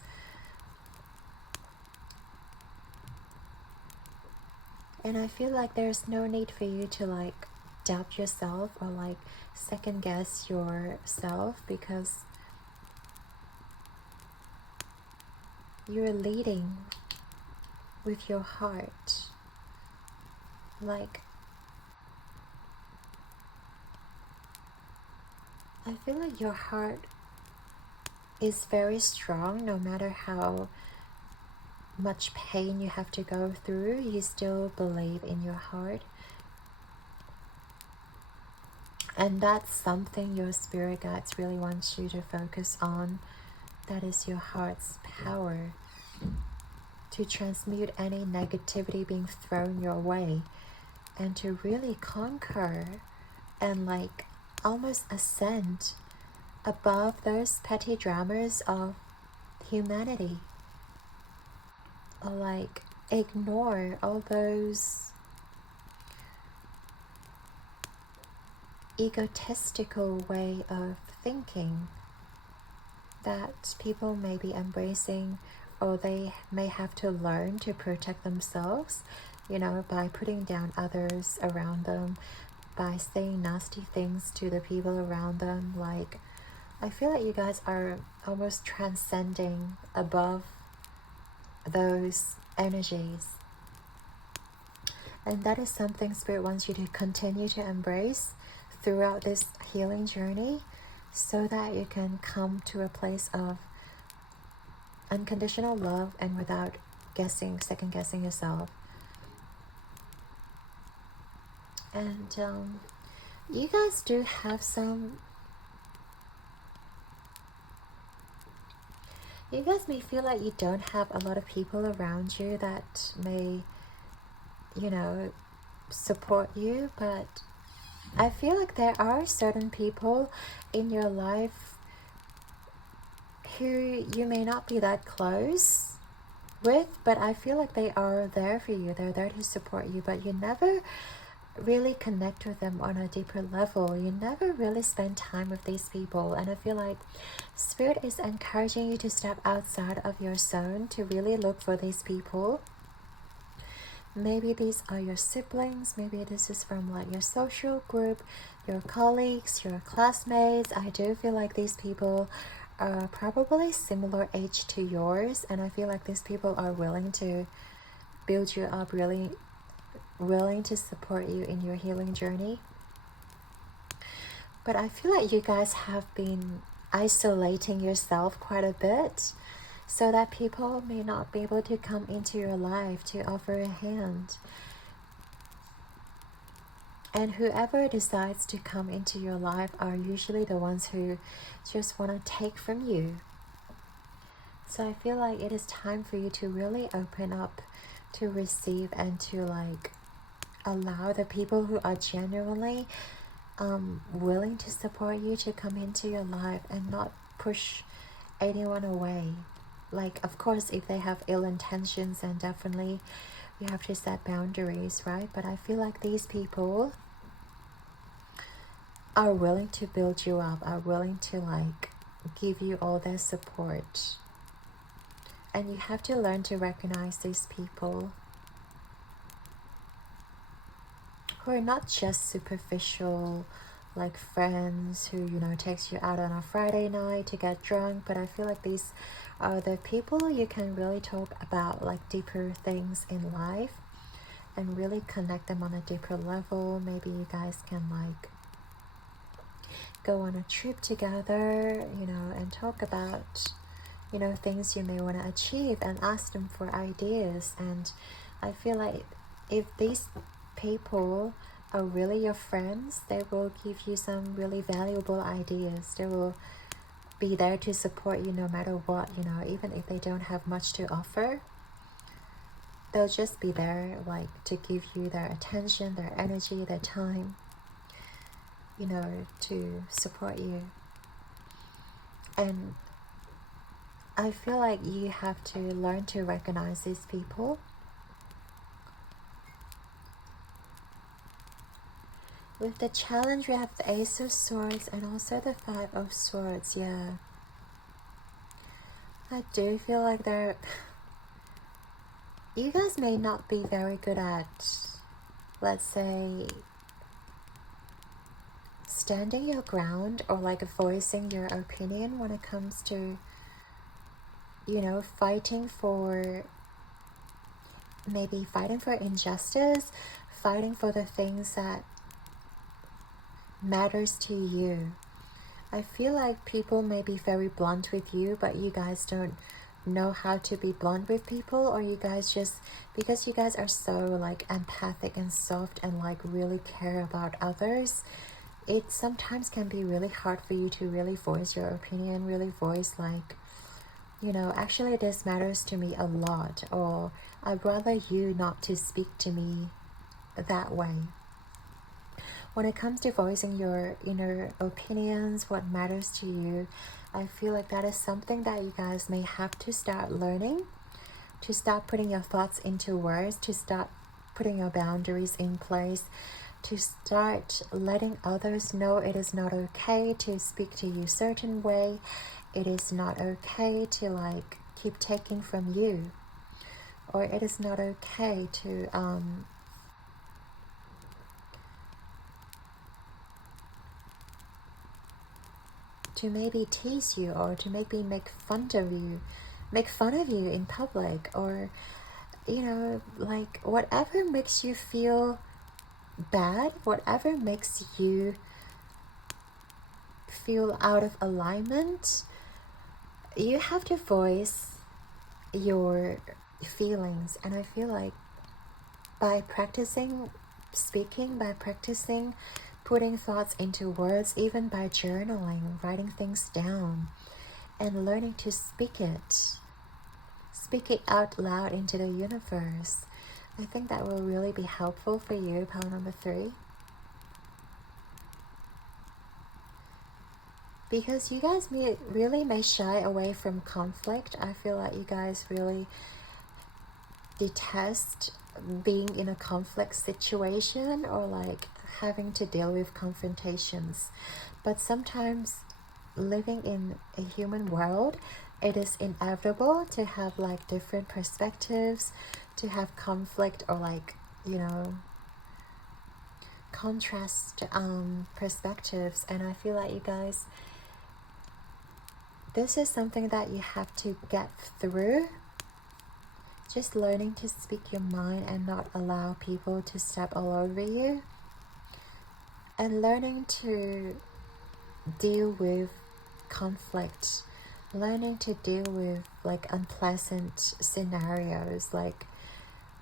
And I feel like there's no need for you to like doubt yourself or like second guess yourself, because you're leading with your heart. Like, I feel like your heart is very strong. No matter how much pain you have to go through, you still believe in your heart. And that's something your spirit guides really want you to focus on. That is your heart's power to transmute any negativity being thrown your way, and to really conquer and like almost ascend above those petty dramas of humanity, or like ignore all those egotistical way of thinking that people may be embracing, or they may have to learn to protect themselves, you know, by putting down others around them, by saying nasty things to the people around them. Like, I feel like you guys are almost transcending above those energies. And that is something Spirit wants you to continue to embrace throughout this healing journey, so that you can come to a place of unconditional love and without second guessing yourself. And you guys do have you guys may feel like you don't have a lot of people around you that may, you know, support you, but I feel like there are certain people in your life who you may not be that close with, but I feel like they are there for you. They're there to support you, but you never really connect with them on a deeper level. You never really spend time with these people. And I feel like Spirit is encouraging you to step outside of your zone, to really look for these people. Maybe these are your siblings, maybe this is from like your social group, your colleagues, your classmates. I do feel like these people are probably similar age to yours, and I feel like these people are willing to build you up, really willing to support you in your healing journey. But I feel like you guys have been isolating yourself quite a bit, so that people may not be able to come into your life to offer a hand. And whoever decides to come into your life are usually the ones who just want to take from you. So I feel like it is time for you to really open up to receive and to like allow the people who are genuinely willing to support you to come into your life and not push anyone away. Like, of course, if they have ill intentions, then definitely you have to set boundaries, right? But I feel like these people are willing to build you up, are willing to like give you all their support. And you have to learn to recognize these people who are not just superficial, like friends who, you know, takes you out on a Friday night to get drunk. But I feel like these are the people you can really talk about like deeper things in life and really connect them on a deeper level. Maybe you guys can like go on a trip together, you know, and talk about, you know, things you may want to achieve and ask them for ideas. And I feel like if these people are really your friends, they will give you some really valuable ideas. They will be there to support you no matter what, you know, even if they don't have much to offer. They'll just be there like to give you their attention, their energy, their time, you know, to support you. And I feel like you have to learn to recognize these people. With the challenge, we have the Ace of Swords and also the Five of Swords. Yeah, I do feel like you guys may not be very good at, let's say, standing your ground or like voicing your opinion when it comes to, you know, fighting for injustice, fighting for the things that matters to you. I feel like people may be very blunt with you, but you guys don't know how to be blunt with people, or you guys just, because you guys are so like empathic and soft and like really care about others, it sometimes can be really hard for you to really voice your opinion, really voice like, you know, actually this matters to me a lot, or I'd rather you not to speak to me that way. When it comes to voicing your inner opinions, what matters to you, I feel like that is something that you guys may have to start learning, to start putting your thoughts into words, to start putting your boundaries in place, to start letting others know it is not okay to speak to you a certain way. It is not okay to like keep taking from you, or it is not okay to maybe tease you, or to maybe make fun of you in public, or, you know, like whatever makes you feel bad, whatever makes you feel out of alignment, you have to voice your feelings. And I feel like by practicing speaking, by practicing putting thoughts into words, even by journaling, writing things down, and learning to speak it out loud into the universe, I think that will really be helpful for you, pile number 3. Because you guys really may shy away from conflict. I feel like you guys really detest being in a conflict situation, or like having to deal with confrontations. But sometimes living in a human world, it is inevitable to have like different perspectives, to have conflict, or like, you know, contrast perspectives. And I feel like you guys, this is something that you have to get through. Just learning to speak your mind and not allow people to step all over you, and learning to deal with conflict, learning to deal with like unpleasant scenarios. Like,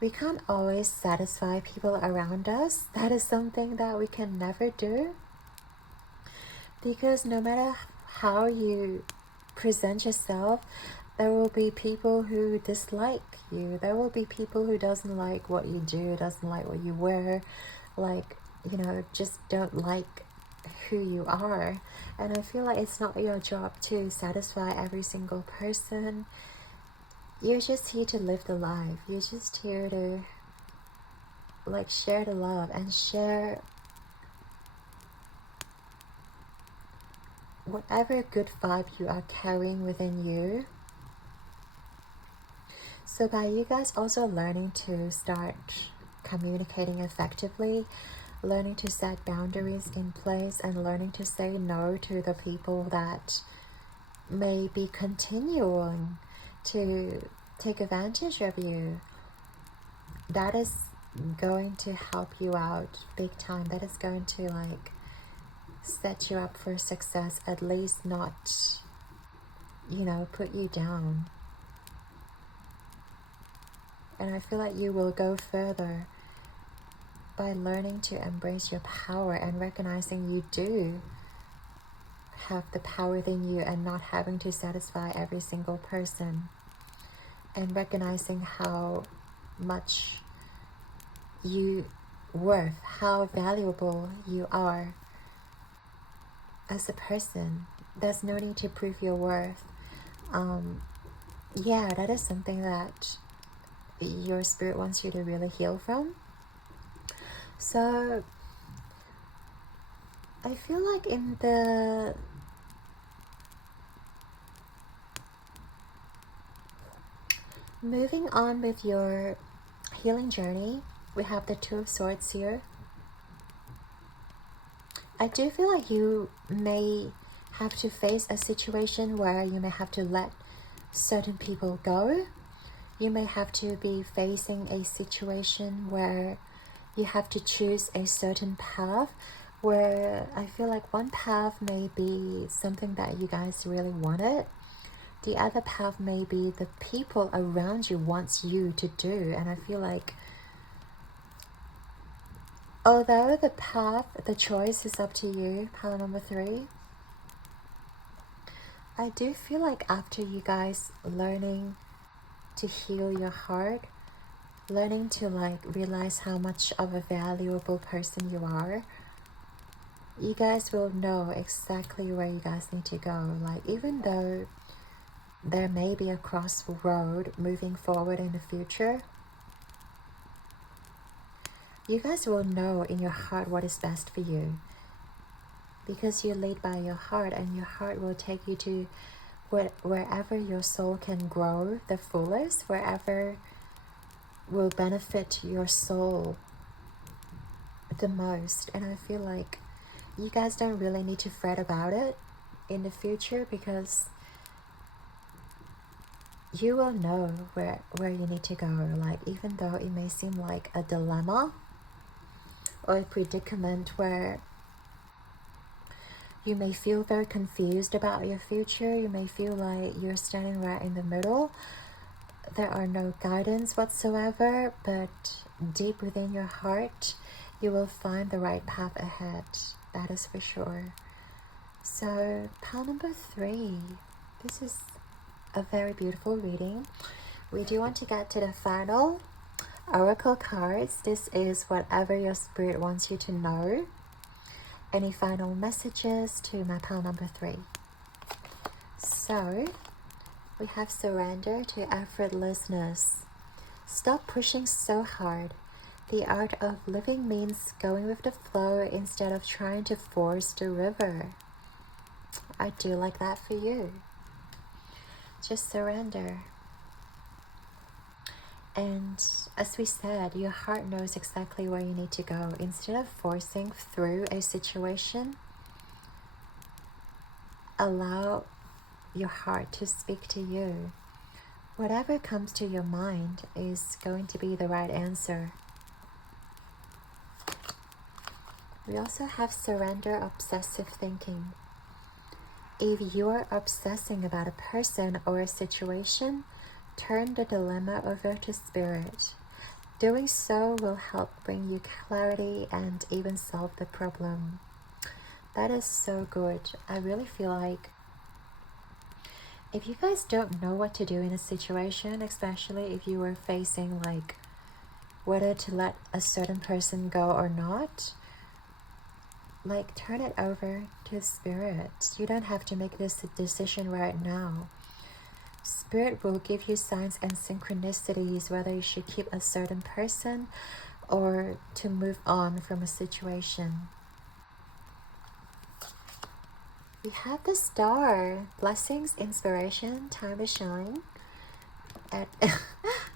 we can't always satisfy people around us. That is something that we can never do, because no matter how you present yourself, There will be people who dislike you. There will be people who doesn't like what you do, doesn't like what you wear, like, you know, just don't like who you are. And I feel like it's not your job to satisfy every single person. You're just here to live the life. You're just here to like share the love and share whatever good vibe you are carrying within you. So by you guys also learning to start communicating effectively, learning to set boundaries in place, and learning to say no to the people that may be continuing to take advantage of you, that is going to help you out big time. That is going to like set you up for success, at least not, you know, put you down. And I feel like you will go further by learning to embrace your power and recognizing you do have the power within you, and not having to satisfy every single person, and recognizing how much you worth, how valuable you are as a person. There's no need to prove your worth. Yeah, that is something that your spirit wants you to really heal from. So I feel like in the moving on with your healing journey, we have the Two of Swords here. I do feel like you may have to face a situation where you may have to let certain people go. You may have to be facing a situation where you have to choose a certain path, where I feel like one path may be something that you guys really wanted. The other path may be the people around you wants you to do. And I feel like although the path, the choice is up to you, pile number 3, I do feel like after you guys learning to heal your heart, learning to like realize how much of a valuable person you are, you guys will know exactly where you guys need to go. Like, even though there may be a crossroad moving forward in the future, you guys will know in your heart what is best for you, because you lead by your heart, and your heart will take you to wherever your soul can grow the fullest, wherever will benefit your soul the most. And I feel like you guys don't really need to fret about it in the future, because you will know where you need to go. Like, even though it may seem like a dilemma or a predicament where you may feel very confused about your future, you may feel like you're standing right in the middle, there are no guidance whatsoever, but deep within your heart you will find the right path ahead. That is for sure. So pile number 3, this is a very beautiful reading. We do want to get to the final oracle cards. This is whatever your spirit wants you to know. Any final messages to my pile number 3? So we have surrender to effortlessness. Stop pushing so hard. The art of living means going with the flow instead of trying to force the river. I do like that for you. Just surrender. And as we said, your heart knows exactly where you need to go. Instead of forcing through a situation, allow your heart to speak to you. Whatever comes to your mind is going to be the right answer. We also have surrender obsessive thinking. If you are obsessing about a person or a situation, turn the dilemma over to spirit. Doing so will help bring you clarity and even solve the problem. That is so good. I really feel like if you guys don't know what to do in a situation, especially if you were facing like whether to let a certain person go or not, like turn it over to Spirit. You don't have to make this decision right now. Spirit will give you signs and synchronicities whether you should keep a certain person or to move on from a situation. We have the Star. Blessings, inspiration, time to shine. And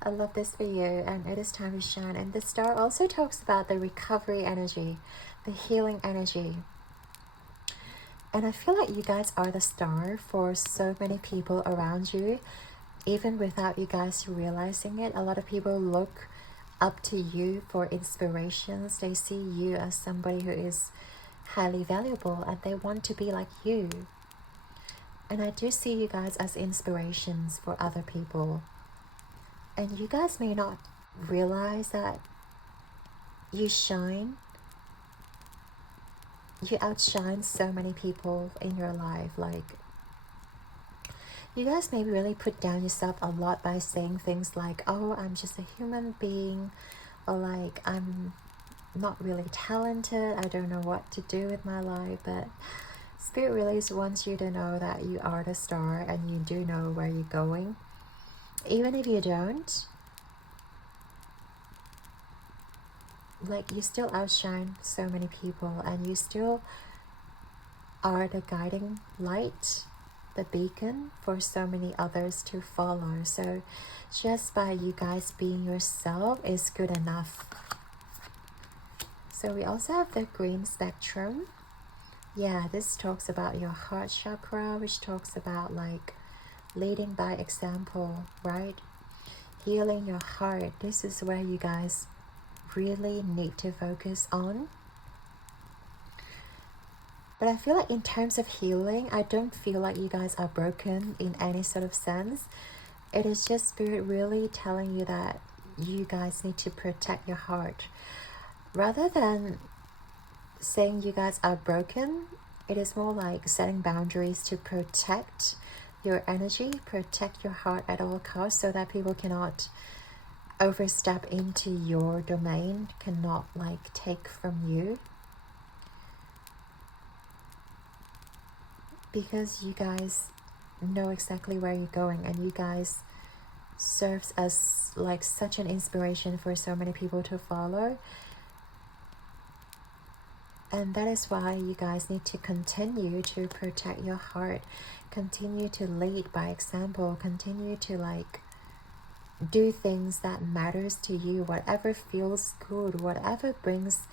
I love this for you, and it is time to shine. And the Star also talks about the recovery energy, the healing energy. And I feel like you guys are the star for so many people around you, even without you guys realizing it. A lot of people look up to you for inspirations. They see you as somebody who is highly valuable and they want to be like you. And I do see you guys as inspirations for other people. And you guys may not realize that you shine. You outshine so many people in your life. Like, you guys may really put down yourself a lot by saying things like, oh, I'm just a human being, or like, I'm not really talented, I don't know what to do with my life. But Spirit really wants you to know that you are the star and you do know where you're going. Even if you don't, like, you still outshine so many people, and you still are the guiding light, the beacon for so many others to follow. So just by you guys being yourself is good enough. So we also have the green spectrum. Yeah, this talks about your heart chakra, which talks about like leading by example, right? Healing your heart. This is where you guys really need to focus on. But I feel like in terms of healing, I don't feel like you guys are broken in any sort of sense. It is just Spirit really telling you that you guys need to protect your heart. Rather than saying you guys are broken, it is more like setting boundaries to protect your energy, protect your heart at all costs, so that people cannot overstep into your domain, cannot like take from you. Because you guys know exactly where you're going, and you guys serves as like such an inspiration for so many people to follow. And that is why you guys need to continue to protect your heart, continue to lead by example, continue to like do things that matters to you, whatever feels good, whatever brings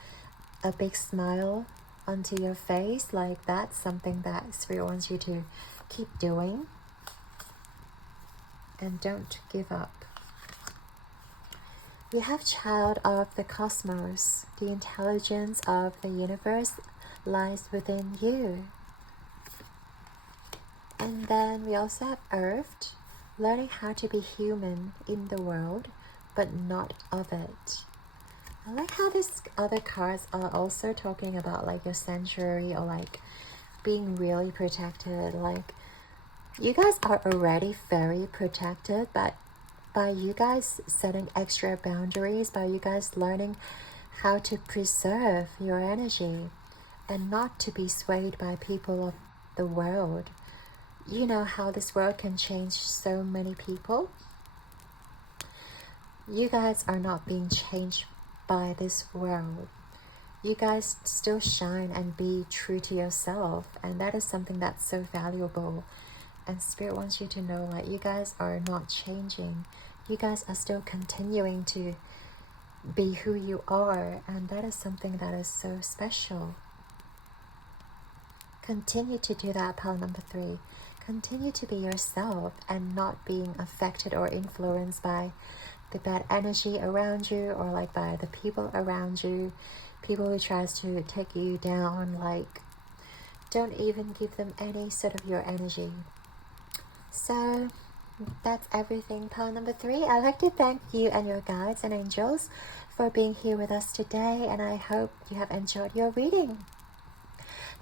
a big smile onto your face. Like, that's something that Spirit wants you to keep doing, and don't give up. We have Child of the Cosmos. The intelligence of the universe lies within you. And then we also have Earth, learning how to be human in the world, but not of it. I like how these other cards are also talking about like your sanctuary, or like being really protected. Like, you guys are already very protected, but by you guys setting extra boundaries, by you guys learning how to preserve your energy and not to be swayed by people of the world. You know how this world can change so many people. You guys are not being changed by this world. You guys still shine and be true to yourself, and that is something that's so valuable. And Spirit wants you to know, like, you guys are not changing. You guys are still continuing to be who you are, and that is something that is so special. Continue to do that, pile number 3. Continue to be yourself and not being affected or influenced by the bad energy around you, or like by the people around you, people who tries to take you down. Like, don't even give them any sort of your energy. So that's everything, pile number 3. I'd like to thank you and your guides and angels for being here with us today, and I hope you have enjoyed your reading.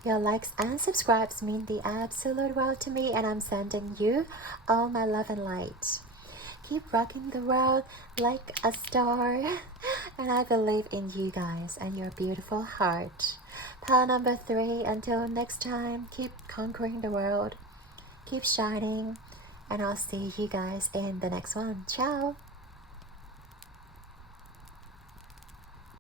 Your likes and subscribes mean the absolute world to me, and I'm sending you all my love and light. Keep rocking the world like a star, and I believe in you guys and your beautiful heart. Pile number 3, until next time, keep conquering the world, keep shining, and I'll see you guys in the next one. Ciao!